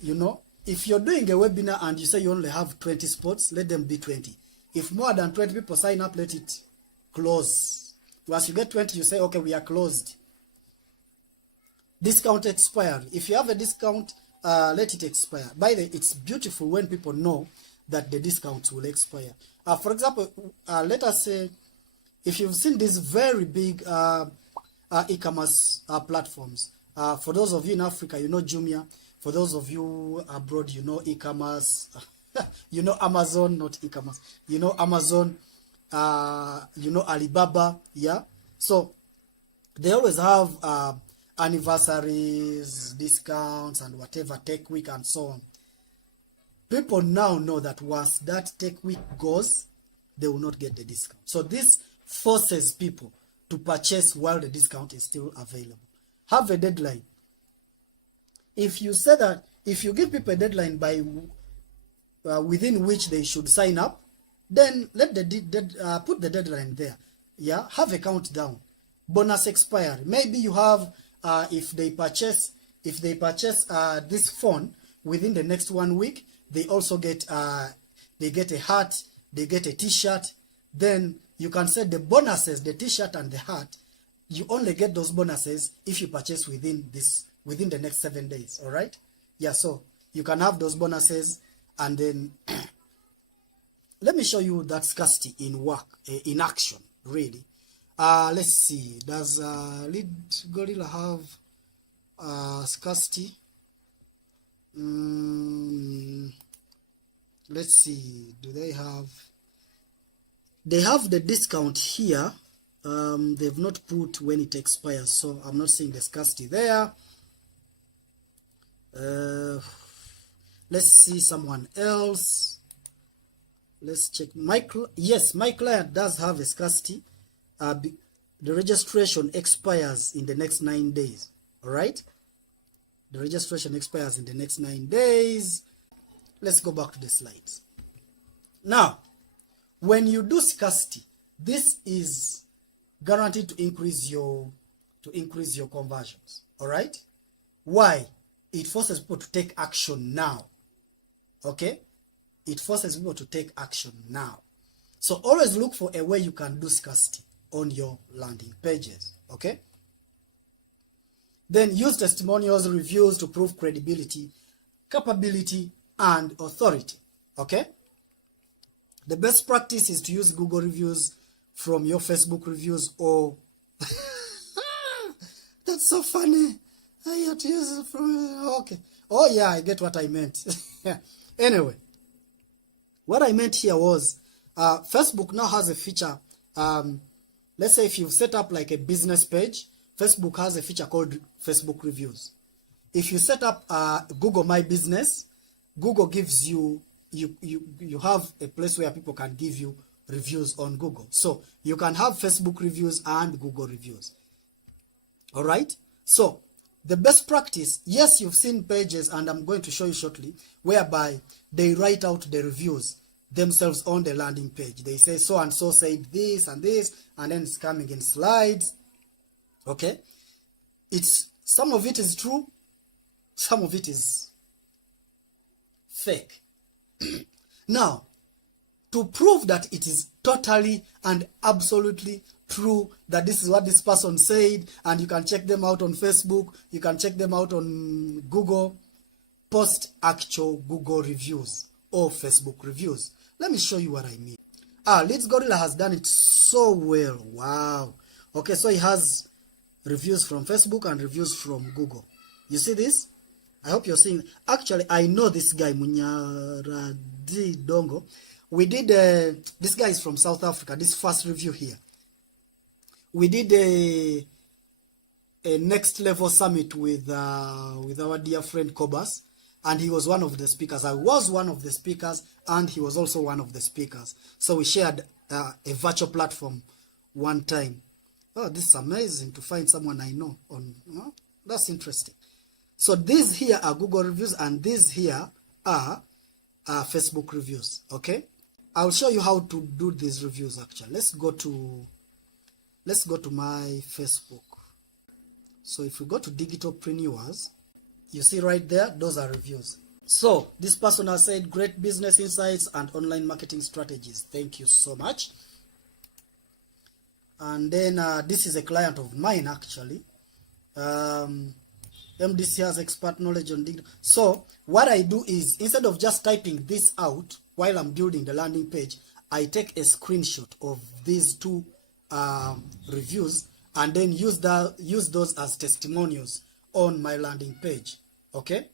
If you're doing a webinar and you say you only have 20 spots, let them be 20. If more than 20 people sign up, let it close. Once you get 20, you say, okay, we are closed. Discount expiry. If you have a discount, let it expire. By the way, it's beautiful when people know that the discounts will expire. For example, let us say, if you've seen these very big e-commerce platforms, for those of you in Africa, you know Jumia. For those of you abroad, you know e-commerce. You know Amazon, not e-commerce. You know Amazon. You know Alibaba. So they always have anniversaries, discounts, and whatever, Tech Week and so on. People now know that once that Tech Week goes, they will not get the discount. So this forces people to purchase while the discount is still available. Have a deadline. If you say that, if you give people a deadline by within which they should sign up, then let put the deadline there. Have a countdown. Bonus expiry. Maybe you have if they purchase this phone within the next 1 week, they also get they get a hat, they get a t-shirt. Then you can set the bonuses, the t-shirt and the hat. You only get those bonuses if you purchase within the next 7 days. All right? So you can have those bonuses, and then let me show you that scarcity in work, in action, really. Let's see. Does Lead Gorilla have Scarcity? Let's see. Do they have? They have the discount here. They've not put when it expires, so I'm not seeing the Scarcity there. Let's see someone else. Let's check. Yes, my client does have a Scarcity. The registration expires in the next 9 days. All right. The registration expires in the next 9 days. Let's go back to the slides. Now, when you do Scarcity, this is guaranteed to increase your conversions. All right. Why? It forces people to take action now. Okay. It forces people to take action now. So always look for a way you can do Scarcity on your landing pages. Okay. Then use testimonials, reviews to prove credibility, capability, and authority. Okay. The best practice is to use Google reviews from your Facebook reviews, or that's so funny. I have to use it from, okay. Oh yeah, I get what I meant. Anyway, what I meant here was Facebook now has a feature. Let's say if you've set up like a business page, Facebook has a feature called Facebook reviews. If you set up Google My Business, Google gives you have a place where people can give you reviews on Google. So you can have Facebook reviews and Google reviews. All right. So the best practice, yes, you've seen pages, and I'm going to show you shortly, whereby they write out the reviews themselves on the landing page. They say so and so said this and this, and then it's coming in slides. Okay. Some of it is true, some of it is fake. Now, to prove that it is totally and absolutely true that this is what this person said, and you can check them out on Facebook, you can check them out on Google, post actual Google reviews or Facebook reviews. Let me show you what I mean. Leeds Gorilla has done it so well. Wow. Okay, so he has reviews from Facebook and reviews from Google. You see this? I hope you're seeing. Actually, I know this guy, Munyaradi Dongo. We did, this guy is from South Africa, this first review here. We did a next level summit with our dear friend Kobas, and he was one of the speakers. I was one of the speakers, and he was also one of the speakers. So we shared a virtual platform one time. Oh, this is amazing to find someone I know on. That's interesting. So these here are Google reviews, and these here are Facebook reviews. Okay, I'll show you how to do these reviews. Actually, let's go to my Facebook. So if we go to Digitalpreneurs, you see right there, those are reviews. So this person has said, great business insights and online marketing strategies. Thank you so much. And then this is a client of mine, actually. MDC has expert knowledge on digital. So what I do is, instead of just typing this out while I'm building the landing page, I take a screenshot of these two reviews and then use those as testimonials on my landing page. Okay.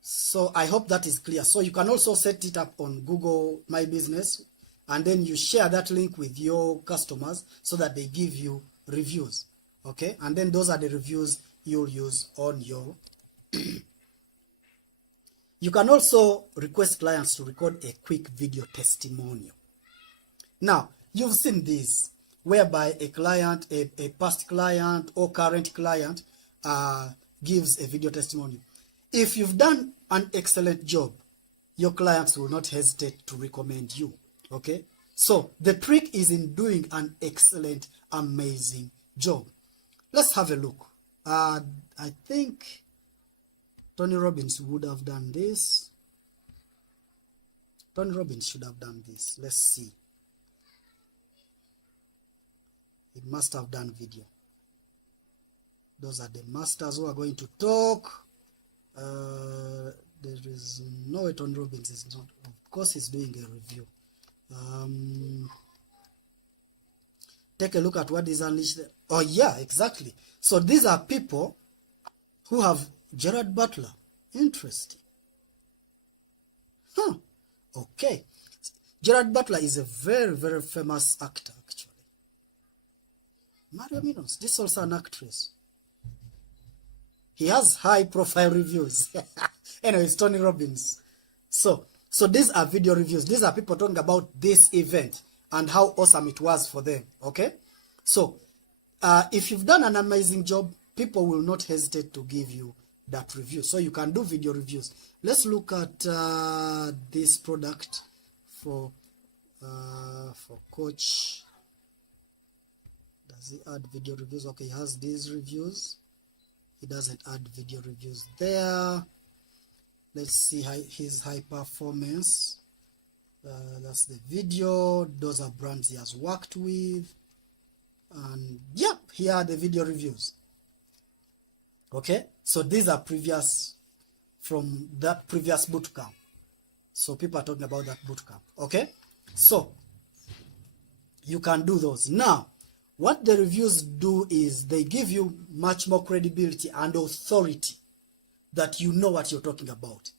So I hope that is clear. So you can also set it up on Google My Business, and then you share that link with your customers so that they give you reviews. Okay, and then those are the reviews you'll use on your. You can also request clients to record a quick video testimonial. Now, you've seen this, whereby a client, a past client or current client gives a video testimonial. If you've done an excellent job, your clients will not hesitate to recommend you. Okay, so the trick is in doing an excellent, amazing job. Let's have a look. I think Tony Robbins would have done this. Tony Robbins should have done this. Let's see. He must have done video. Those are the masters who are going to talk. There is no way Tony Robbins is not. Of course, he's doing a review. Take a look at what is unleashed. Oh yeah, exactly. So these are people who have Gerard Butler. Interesting. Huh. Okay. Gerard Butler is a very, very famous actor, actually. Maria Minos, this is also an actress. He has high-profile reviews. Anyway, it's Tony Robbins. So these are video reviews. These are people talking about this event and how awesome it was for them, okay? So, if you've done an amazing job, people will not hesitate to give you that review. So you can do video reviews. Let's look at this product for Coach. Does he add video reviews? Okay, he has these reviews. He doesn't add video reviews there. Let's see his high performance. That's the video. Those are brands he has worked with. And yep, here are the video reviews. Okay, so these are previous, from that previous bootcamp. So people are talking about that bootcamp. Okay, so you can do those. Now, what the reviews do is they give you much more credibility and authority that you know what you're talking about.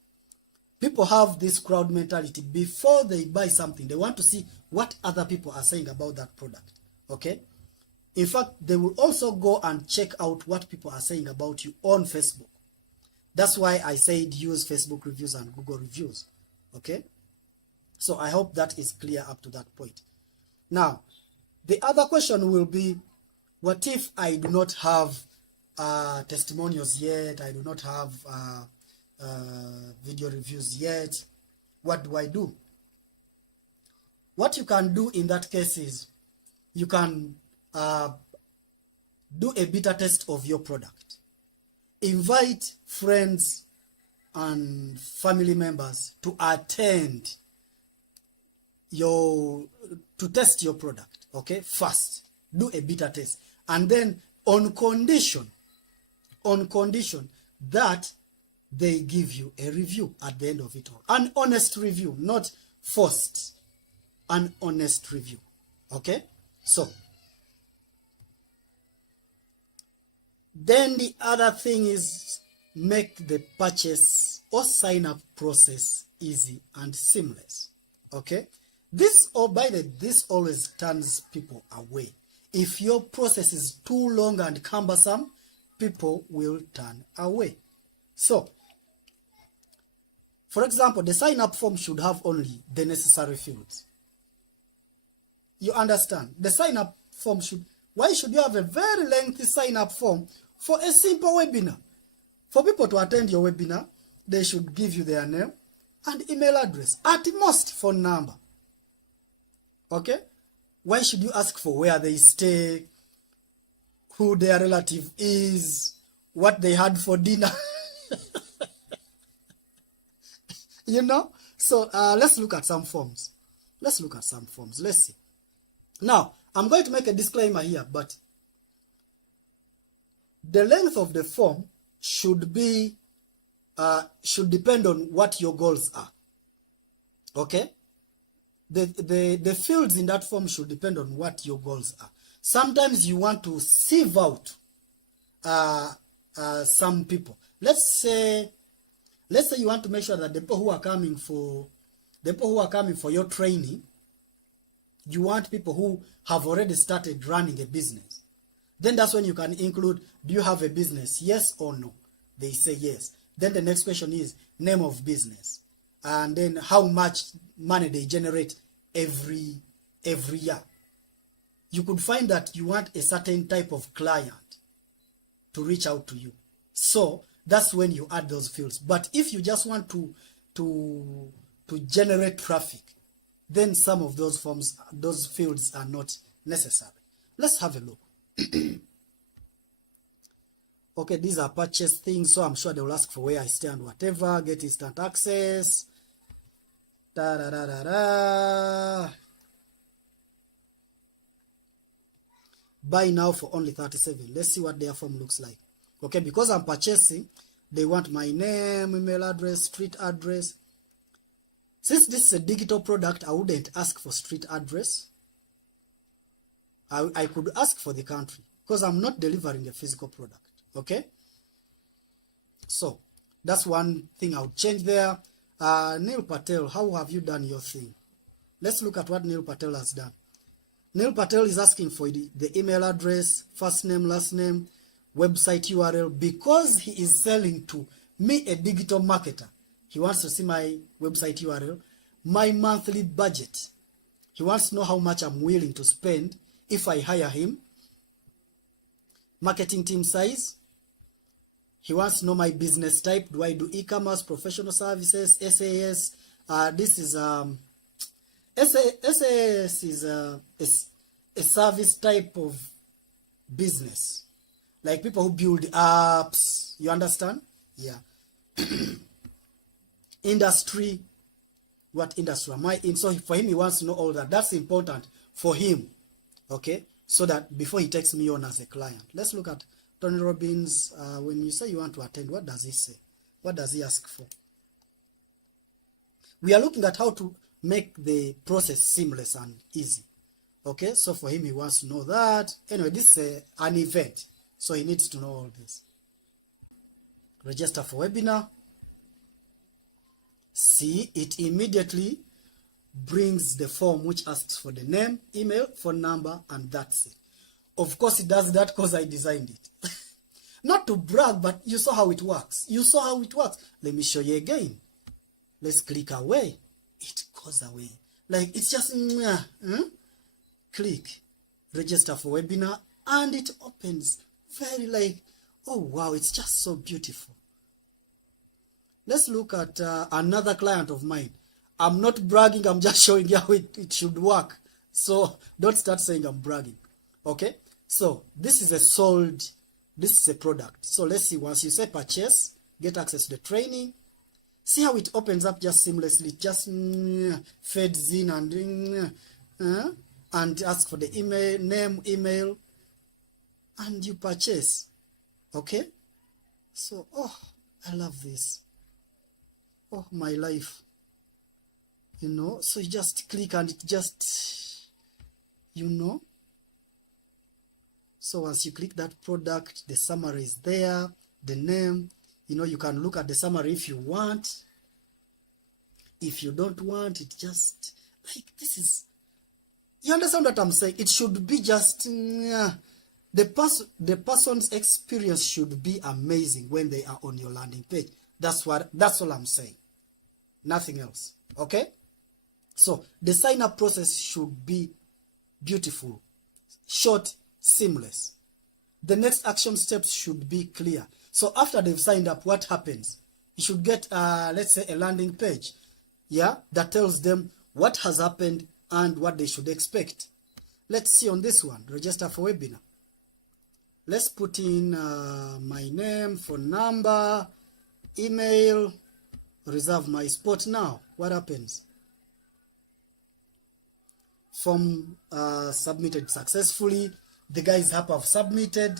People have this crowd mentality. Before they buy something, they want to see what other people are saying about that product. Okay? In fact, they will also go and check out what people are saying about you on Facebook. That's why I said use Facebook reviews and Google reviews. Okay? So I hope that is clear up to that point. Now, the other question will be, what if I do not have testimonials yet? I do not have video reviews yet. What do I do? What you can do in that case is you can do a beta test of your product. Invite friends and family members to attend to test your product. Okay, first do a beta test, and then on condition that they give you a review at the end of it all. An honest review, not forced. An honest review. Okay? So, then the other thing is make the purchase or sign up process easy and seamless. Okay? This always turns people away. If your process is too long and cumbersome, people will turn away. So, for example, the sign-up form should have only the necessary fields. You understand? The sign-up form why should you have a very lengthy sign-up form for a simple webinar? For people to attend your webinar, they should give you their name and email address, at most phone number. Okay? Why should you ask for where they stay, who their relative is, what they had for dinner? You know? So let's look at some forms. Let's see. Now, I'm going to make a disclaimer here, but the length of the form should depend on what your goals are. Okay? The fields in that form should depend on what your goals are. Sometimes you want to sieve out some people. Let's say you want to make sure that the people who are coming for your training, you want people who have already started running a business. Then that's when you can include, do you have a business? Yes or no? They say yes. Then the next question is name of business. And then how much money they generate every year. You could find that you want a certain type of client to reach out to you. So that's when you add those fields. But if you just want to generate traffic, then some of those fields are not necessary. Let's have a look. Okay, these are purchase things, so I'm sure they will ask for where I stay and whatever. Get instant access. Buy now for only 37. Let's see what their form looks like. Okay, because I'm purchasing, they want my name, email address, street address. Since this is a digital product, I wouldn't ask for street address. I could ask for the country because I'm not delivering a physical product. Okay? So that's one thing I would change there. Neil Patel, how have you done your thing? Let's look at what Neil Patel has done. Neil Patel is asking for the email address, first name, last name, website URL, because he is selling to me, a digital marketer. He wants to see my website URL, my monthly budget. He wants to know how much I'm willing to spend if I hire him, marketing team size. He wants to know my business type. Do I do e-commerce, professional services, SAS? This is SAS is a service type of business, like people who build apps. You understand? Yeah. Industry. What industry am I in? So for him, he wants to know all that. That's important for him. Okay, so that before he takes me on as a client. Let's look at Tony Robbins. When you say you want to attend, what does he say? What does he ask for? We are looking at how to make the process seamless and easy. Okay, so for him, he wants to know that. Anyway, this is an event, so he needs to know all this. Register for webinar. See, it immediately brings the form which asks for the name, email, phone number, and that's it. Of course, it does that because I designed it. Not to brag, but you saw how it works. You saw how it works. Let me show you again. Let's click away. It goes away. Like, it's just, click, register for webinar, and it opens very like, oh wow, it's just so beautiful. Let's look at another client of mine. I'm not bragging, I'm just showing you how it should work. So don't start saying I'm bragging. Okay? So this is this is a product. So let's see, once you say purchase, get access to the training. See how it opens up just seamlessly. It just fades in and ask for the email, name, email, and you purchase. Okay? So, oh, I love this. Oh, my life. You know, so you just click and it just, you know. So once you click that product, the summary is there, the name. You know, you can look at the summary if you want. If you don't want, it just, like, this is, you understand what I'm saying? It should be just, the person's experience should be amazing when they are on your landing page. That's all I'm saying. Nothing else. Okay? So the sign-up process should be beautiful, short, seamless. The next action steps should be clear. So after they've signed up, what happens? You should get, let's say, a landing page, yeah, that tells them what has happened and what they should expect. Let's see on this one, register for webinar. Let's put in my name, phone number, email, reserve my spot now. What happens? Form submitted successfully. The guys have submitted.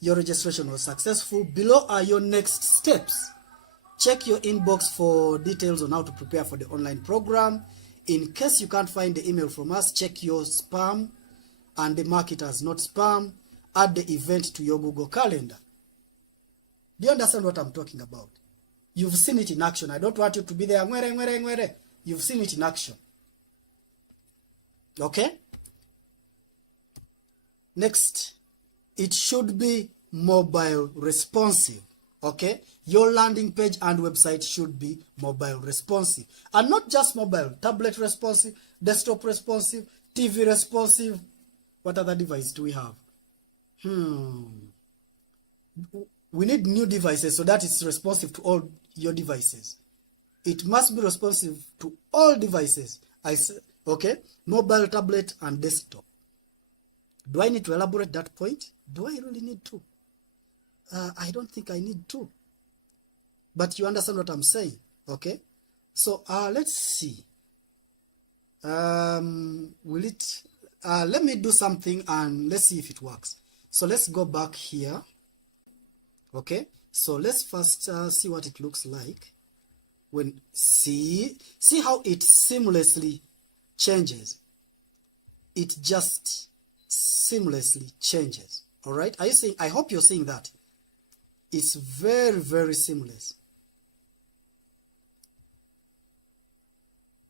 Your registration was successful. Below are your next steps. Check your inbox for details on how to prepare for the online program. In case you can't find the email from us, check your spam and mark it as not spam. Add the event to your Google Calendar. Do you understand what I'm talking about? You've seen it in action. I don't want you to be there. You've seen it in action. Okay? Next, it should be mobile responsive. Okay? Your landing page and website should be mobile responsive. And not just mobile, tablet responsive, desktop responsive, TV responsive. What other device do we have? We need new devices so that it's responsive to all your devices. It must be responsive to all devices. Okay? Mobile, tablet, and desktop. Do I need to elaborate that point? Do I really need to? I don't think I need to. But you understand what I'm saying, okay? So let's see. Let me do something and let's see if it works. So let's go back here. Okay, so let's first see what it looks like When see how it seamlessly changes. It just seamlessly changes. All right? Are you seeing? I hope you're seeing that. It's very, very seamless.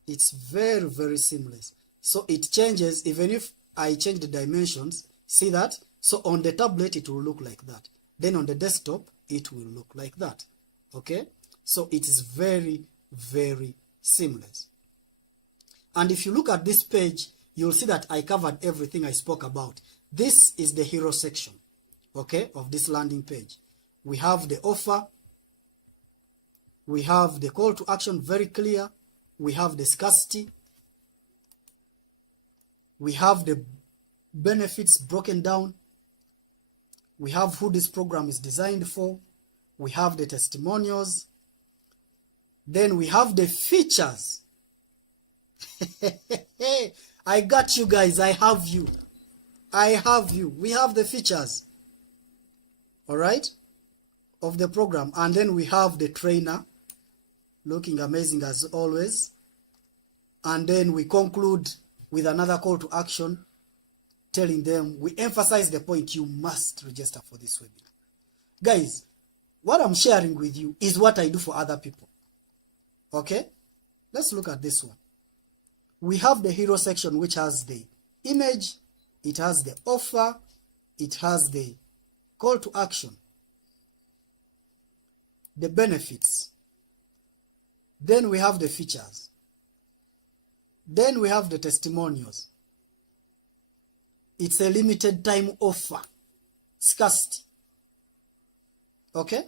It's very, very seamless. So it changes even if I change the dimensions. See that? So on the tablet, it will look like that. Then on the desktop, it will look like that. Okay? So it is very, very seamless. And if you look at this page, you'll see that I covered everything I spoke about. This is the hero section, okay, of this landing page. We have the offer. We have the call to action, very clear. We have the scarcity. We have the benefits broken down. We have who this program is designed for. We have the testimonials. Then we have the features. I got you guys. I have you. I have you. We have the features. All right? Of the program. And then we have the trainer. Looking amazing as always. And then we conclude with another call to action. Telling them, we emphasize the point, you must register for this webinar. Guys, what I'm sharing with you is what I do for other people. Okay? Let's look at this one. We have the hero section, which has the image, it has the offer, it has the call to action, the benefits. Then we have the features. Then we have the testimonials. It's a limited time offer. Scarcity. Okay?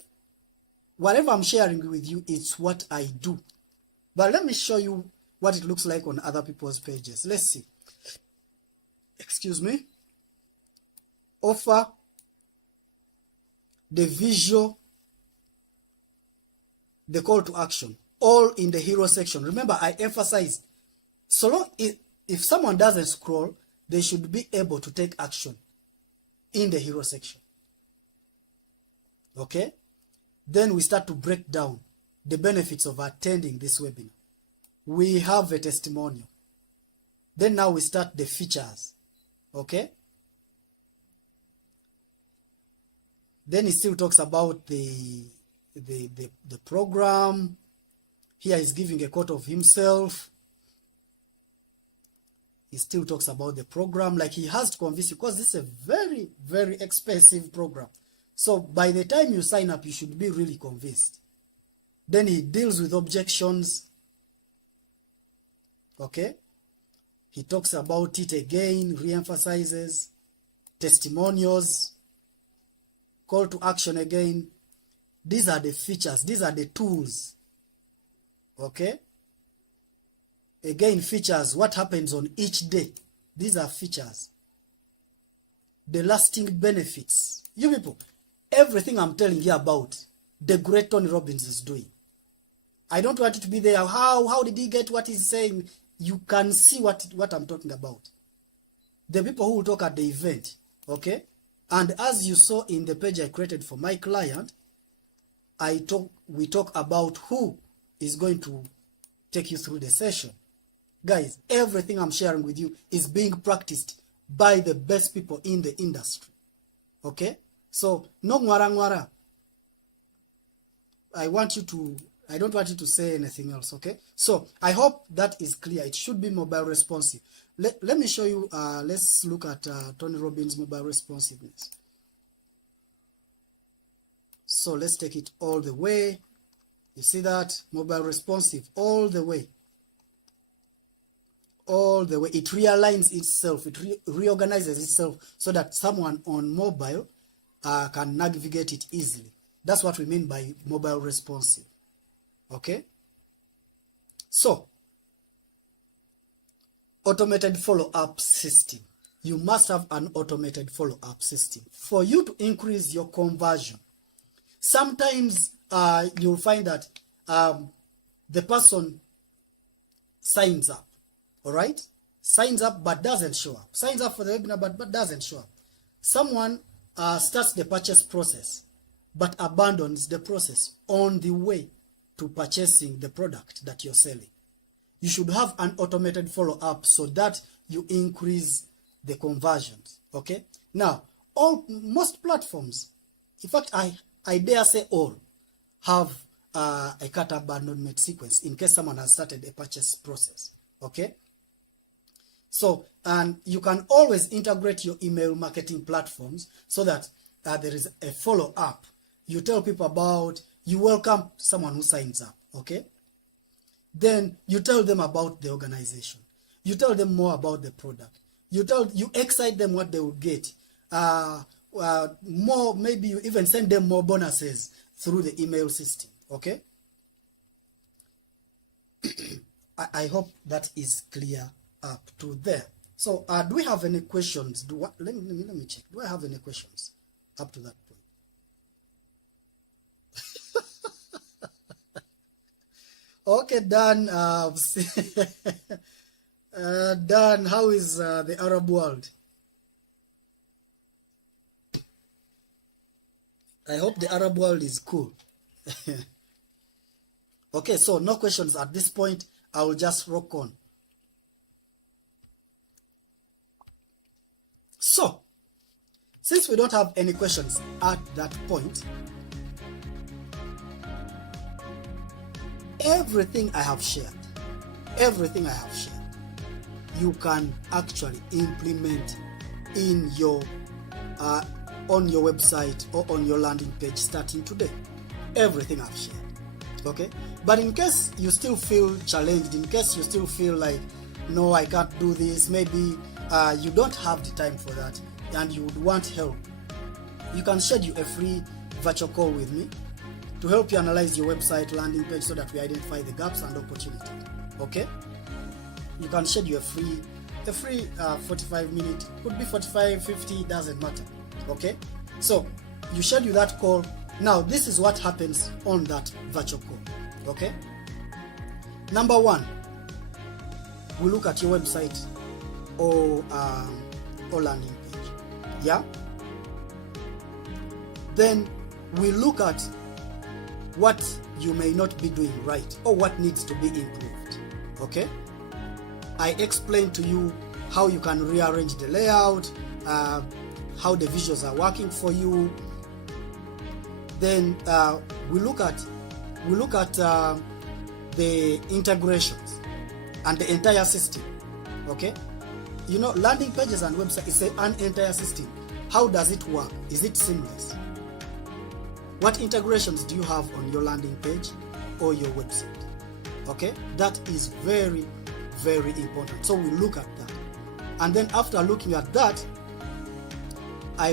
Whatever I'm sharing with you, it's what I do. But let me show you what it looks like on other people's pages. Let's see. Excuse me. Offer. The visual. The call to action. All in the hero section. Remember, I emphasized, so long if someone doesn't scroll, they should be able to take action in the hero section. Okay? Then we start to break down the benefits of attending this webinar. We have a testimonial. Then now we start the features. Okay? Then it still talks about the program. Here he's giving a quote of himself. He still talks about the program, like he has to convince you, because this is a very, very expensive program. So by the time you sign up, you should be really convinced. Then he deals with objections. Okay? He talks about it again, re-emphasizes, testimonials, call to action again. These are the features, these are the tools. Okay? Again, features, what happens on each day. These are features. The lasting benefits. You people, everything I'm telling you about, the great Tony Robbins is doing. I don't want you to be there. How did he get what he's saying? You can see what I'm talking about. The people who will talk at the event, okay? And as you saw in the page I created for my client, we talk about who is going to take you through the session. Guys, everything I'm sharing with you is being practiced by the best people in the industry. Okay? So, no ngwara. I don't want you to say anything else, okay? So, I hope that is clear. It should be mobile responsive. Let me show you, let's look at Tony Robbins' mobile responsiveness. So, let's take it all the way. You see that? Mobile responsive, all the way. All the way. It realigns itself. It reorganizes itself so that someone on mobile can navigate it easily. That's what we mean by mobile responsive. Okay? So, automated follow-up system. You must have an automated follow-up system for you to increase your conversion. Sometimes you'll find that the person signs up. All right? Signs up but doesn't show up. Signs up for the webinar but doesn't show up. Someone starts the purchase process but abandons the process on the way. to purchasing the product that you're selling. You should have an automated follow-up so that you increase the conversions. Okay. Now, most platforms, in fact, I dare say all, have a cart abandonment sequence in case someone has started a purchase process. Okay. So, and you can always integrate your email marketing platforms so that there is a follow-up. You tell people about, you welcome someone who signs up. Okay. Then you tell them about the organization. You tell them more about the product. You excite them what they will get. More, maybe you even send them more bonuses through the email system. Okay. I hope that is clear up to there. So, do we have any questions? Let me check. Do I have any questions up to that point? Okay, Dan. Dan, how is the Arab world? I hope the Arab world is cool. Okay, so no questions at this point. I will just rock on. So, since we don't have any questions at that point, everything I have shared, you can actually implement in your on your website or on your landing page starting today. Everything I've shared. Okay? But in case you still feel challenged, in case you still feel like, no, I can't do this, maybe you don't have the time for that and you would want help, you can schedule a free virtual call with me to help you analyze your website landing page so that we identify the gaps and opportunities. Okay? You can schedule a free 45 minute, could be 45, 50, doesn't matter. Okay? So you schedule that call. Now this is what happens on that virtual call. Okay? Number one, we look at your website or landing page. Yeah? Then we look at what you may not be doing right or what needs to be improved. Okay? I explain to you how you can rearrange the layout, how the visuals are working for you. Then we look at the integrations and the entire system. Okay? You know, landing pages and website is an entire system. How does it work? Is it seamless? What integrations do you have on your landing page or your website? Okay? That is very, very important. So we look at that. And then after looking at that,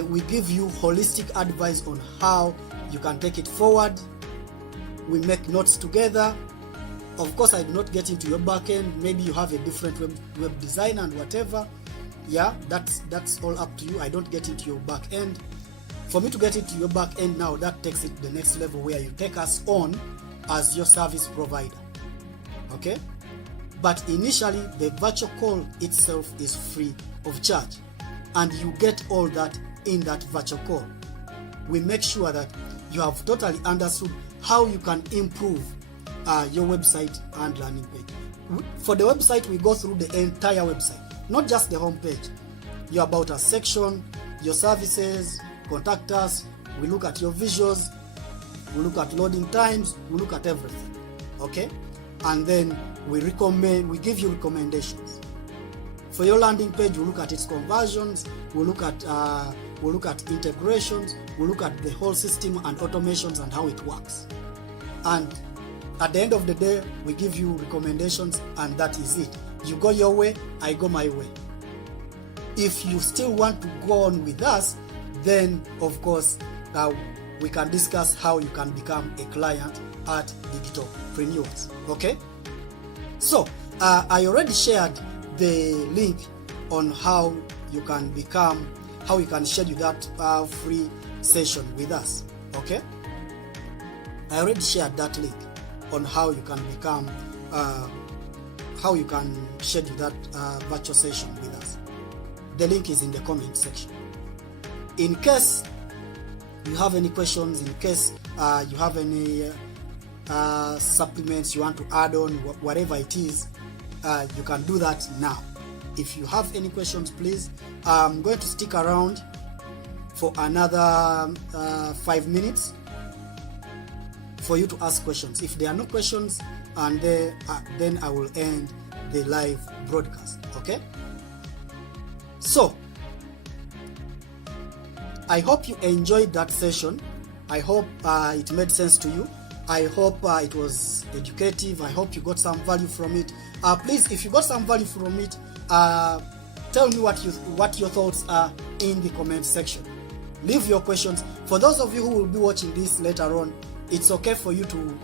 we give you holistic advice on how you can take it forward. We make notes together. Of course, I do not get into your back end. Maybe you have a different web design and whatever. Yeah, that's all up to you. I don't get into your back end. For me to get into your back end now, that takes it to the next level where you take us on as your service provider. Okay? But initially, the virtual call itself is free of charge. And you get all that in that virtual call. We make sure that you have totally understood how you can improve your website and landing page. For the website, we go through the entire website, not just the home page. Your About Us section, your services, contact us. We look at your visuals. We look at loading times. We look at everything. Okay? And then we give you recommendations. For your landing page, we look at its conversions. We look at integrations. We look at the whole system and automations and how it works. And at the end of the day, we give you recommendations, and that is it. You go your way, I go my way. If you still want to go on with us, then of course we can discuss how you can become a client at Digitalpreneurs. Okay? So I already shared the link on how you can schedule that free session with us. Okay? I already shared that link on how you can schedule that virtual session with us. The link is in the comment section. In case you have any questions, in case you have any supplements you want to add on, whatever it is, you can do that now. If you have any questions, please, I'm going to stick around for another 5 minutes for you to ask questions. If there are no questions, and then I will end the live broadcast. Okay, so I hope you enjoyed that session. I hope it made sense to you. I hope it was educative. I hope you got some value from it. Please, if you got some value from it, tell me what your thoughts are in the comment section. Leave your questions. For those of you who will be watching this later on, it's okay for you to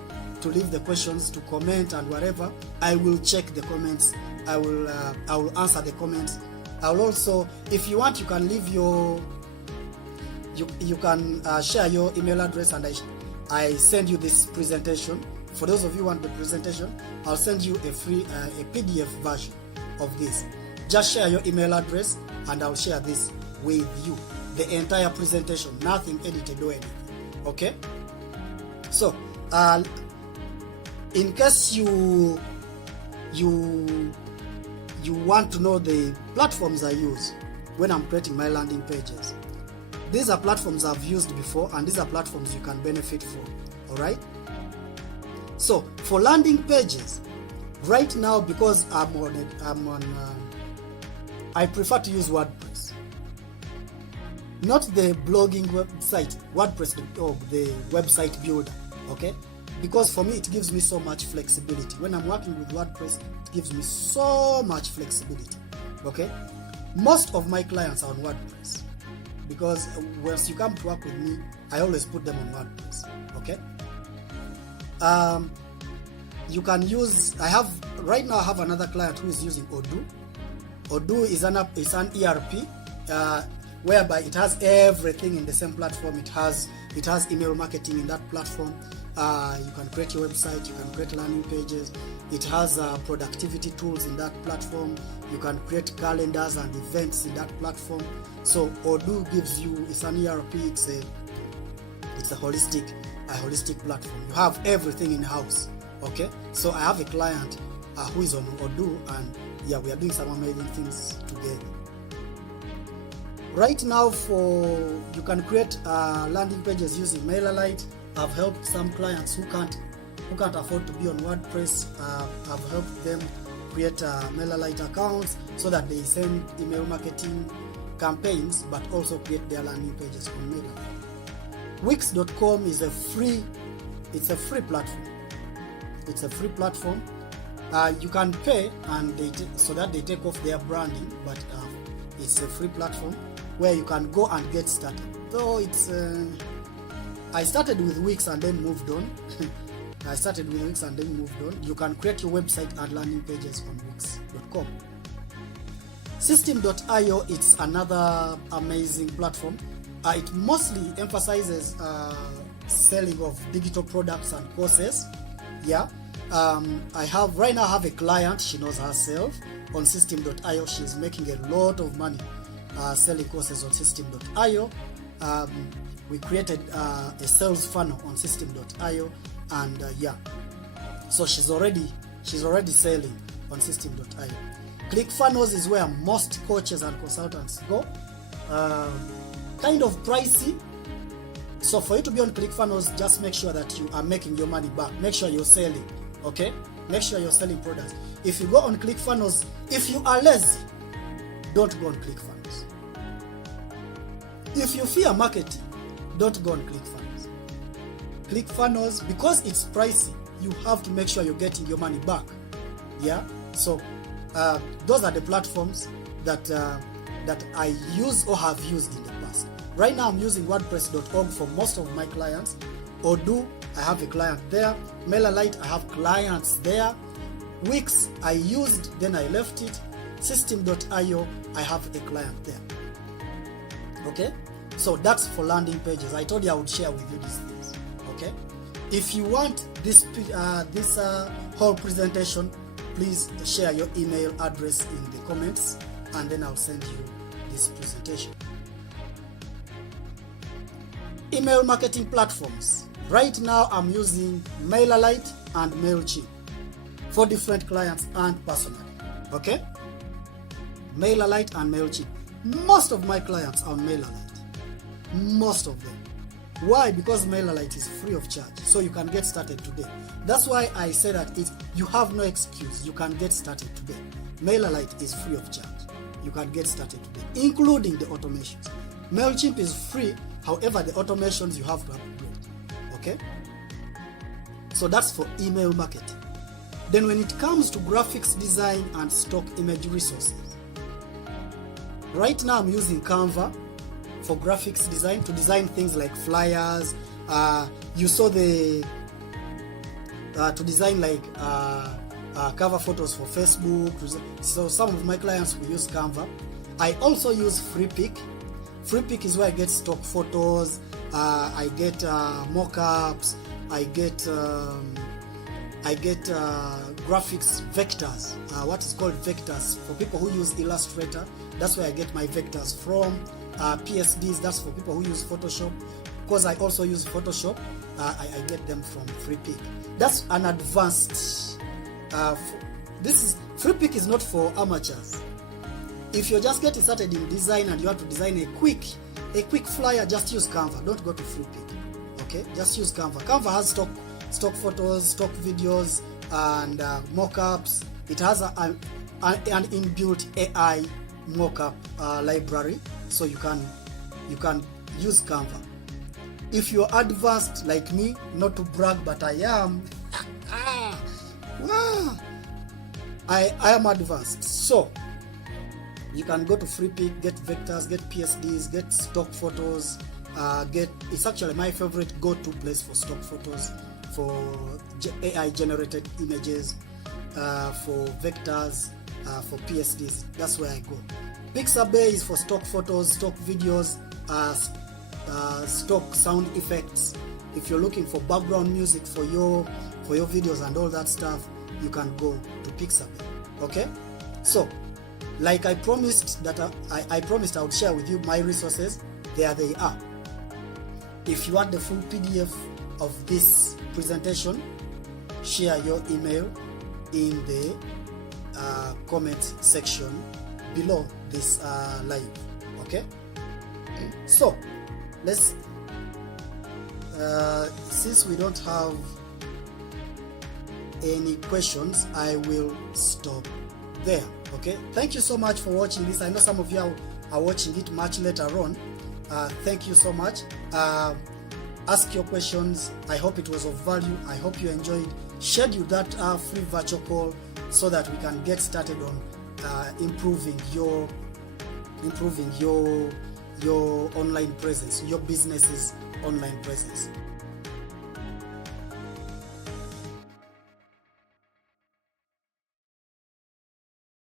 leave the questions, to comment and whatever. I will check the comments. I will answer the comments. I will also, if you want, you can leave your you can share your email address, and I send you this presentation. For those of you who want the presentation, I'll send you a free a PDF version of this. Just share your email address and I'll share this with you, the entire presentation, nothing edited or anything. Okay, so in case you want to know the platforms I use when I'm creating my landing pages, these are platforms I've used before, and these are platforms you can benefit from. All right, so for landing pages right now, because I prefer to use WordPress, not the blogging website, WordPress.org, the website builder. Okay, because for me it gives me so much flexibility. When I'm working with WordPress, it gives me so much flexibility. Okay, most of my clients are on WordPress, because once you come to work with me, I always put them on WordPress. Okay, you can use, right now I have another client who is using Odoo. Odoo is an ERP whereby it has everything in the same platform. It has email marketing in that platform. You can create your website, you can create landing pages. It has productivity tools in that platform. You can create calendars and events in that platform. So Odoo gives you, it's an ERP, it's a holistic platform. You have everything in house. Okay, so I have a client who is on Odoo, and yeah, we are doing some amazing things together. Right now, you can create landing pages using MailerLite. I've helped some clients who can't afford to be on WordPress. I've helped them create MailerLite accounts so that they send email marketing campaigns, but also create their landing pages on MailerLite. Wix.com is a free platform. It's a free platform. You can pay, and so that they take off their branding, but it's a free platform where you can go and get started. Though I started with Wix and then moved on. You can create your website and landing pages on Wix.com. System.io, it's another amazing platform. It mostly emphasizes selling of digital products and courses. Yeah, I have a client. She knows herself on System.io. She's making a lot of money selling courses on System.io. We created a sales funnel on System.io, and so she's already selling on System.io. ClickFunnels is where most coaches and consultants go. Kind of pricey. So for you to be on ClickFunnels, just make sure that you are making your money back. Make sure you're selling. Okay? Make sure you're selling products. If you go on ClickFunnels, if you are lazy, don't go on ClickFunnels. If you fear marketing, don't go on ClickFunnels. ClickFunnels, because it's pricey, you have to make sure you're getting your money back. Yeah? So those are the platforms that I use or have used in the past. Right now I'm using WordPress.org for most of my clients. Odoo, I have a client there. MailerLite, I have clients there. Wix, I used, then I left it. System.io, I have a client there. Okay? So that's for landing pages. I told you I would share with you these things. Okay? If you want this whole presentation, please share your email address in the comments, and then I'll send you this presentation. Email marketing platforms. Right now I'm using MailerLite and MailChimp for different clients and personally. Okay? MailerLite and MailChimp. Most of my clients are on MailerLite. Most of them. Why? Because MailerLite is free of charge, so you can get started today. That's why I say that you have no excuse. You can get started today. MailerLite is free of charge. You can get started today, including the automations. MailChimp is free, however, the automations you have to upgrade. Okay? So that's for email marketing. Then when it comes to graphics design and stock image resources, right now I'm using Canva for graphics design, to design things like flyers. You saw the to design like cover photos for Facebook. So some of my clients will use Canva. I also use FreePic. FreePic is where I get stock photos, I get mockups, I get graphics vectors, what is called vectors for people who use Illustrator. That's where I get my vectors from. PSDs, that's for people who use Photoshop. Because I also use Photoshop, I get them from FreePic. That's an advanced. FreePic is not for amateurs. If you're just getting started in design and you want to design a quick flyer, just use Canva. Don't go to FreePic. Okay, just use Canva. Canva has stock photos, stock videos, and mockups. It has an inbuilt AI mockup library, so you can use Canva. If you're advanced like me, not to brag, but I am, I am advanced. So you can go to FreePic, get vectors, get PSDs, get stock photos. It's actually my favorite go-to place for stock photos, for AI generated images, for vectors, for PSDs. That's where I go. Pixabay is for stock photos, stock videos, stock sound effects. If you're looking for background music for your videos and all that stuff, you can go to Pixabay. Okay? So, like I promised that I promised I would share with you my resources. There they are. If you want the full PDF of this presentation, share your email in the comment section below this live. Okay? So let's since we don't have any questions, I will stop there. Okay, thank you so much for watching this. I know some of you are watching it much later on. Thank you so much. Ask your questions. I hope it was of value. I hope you enjoyed. Schedule that free virtual call so that we can get started on improving your online presence, your business's online presence.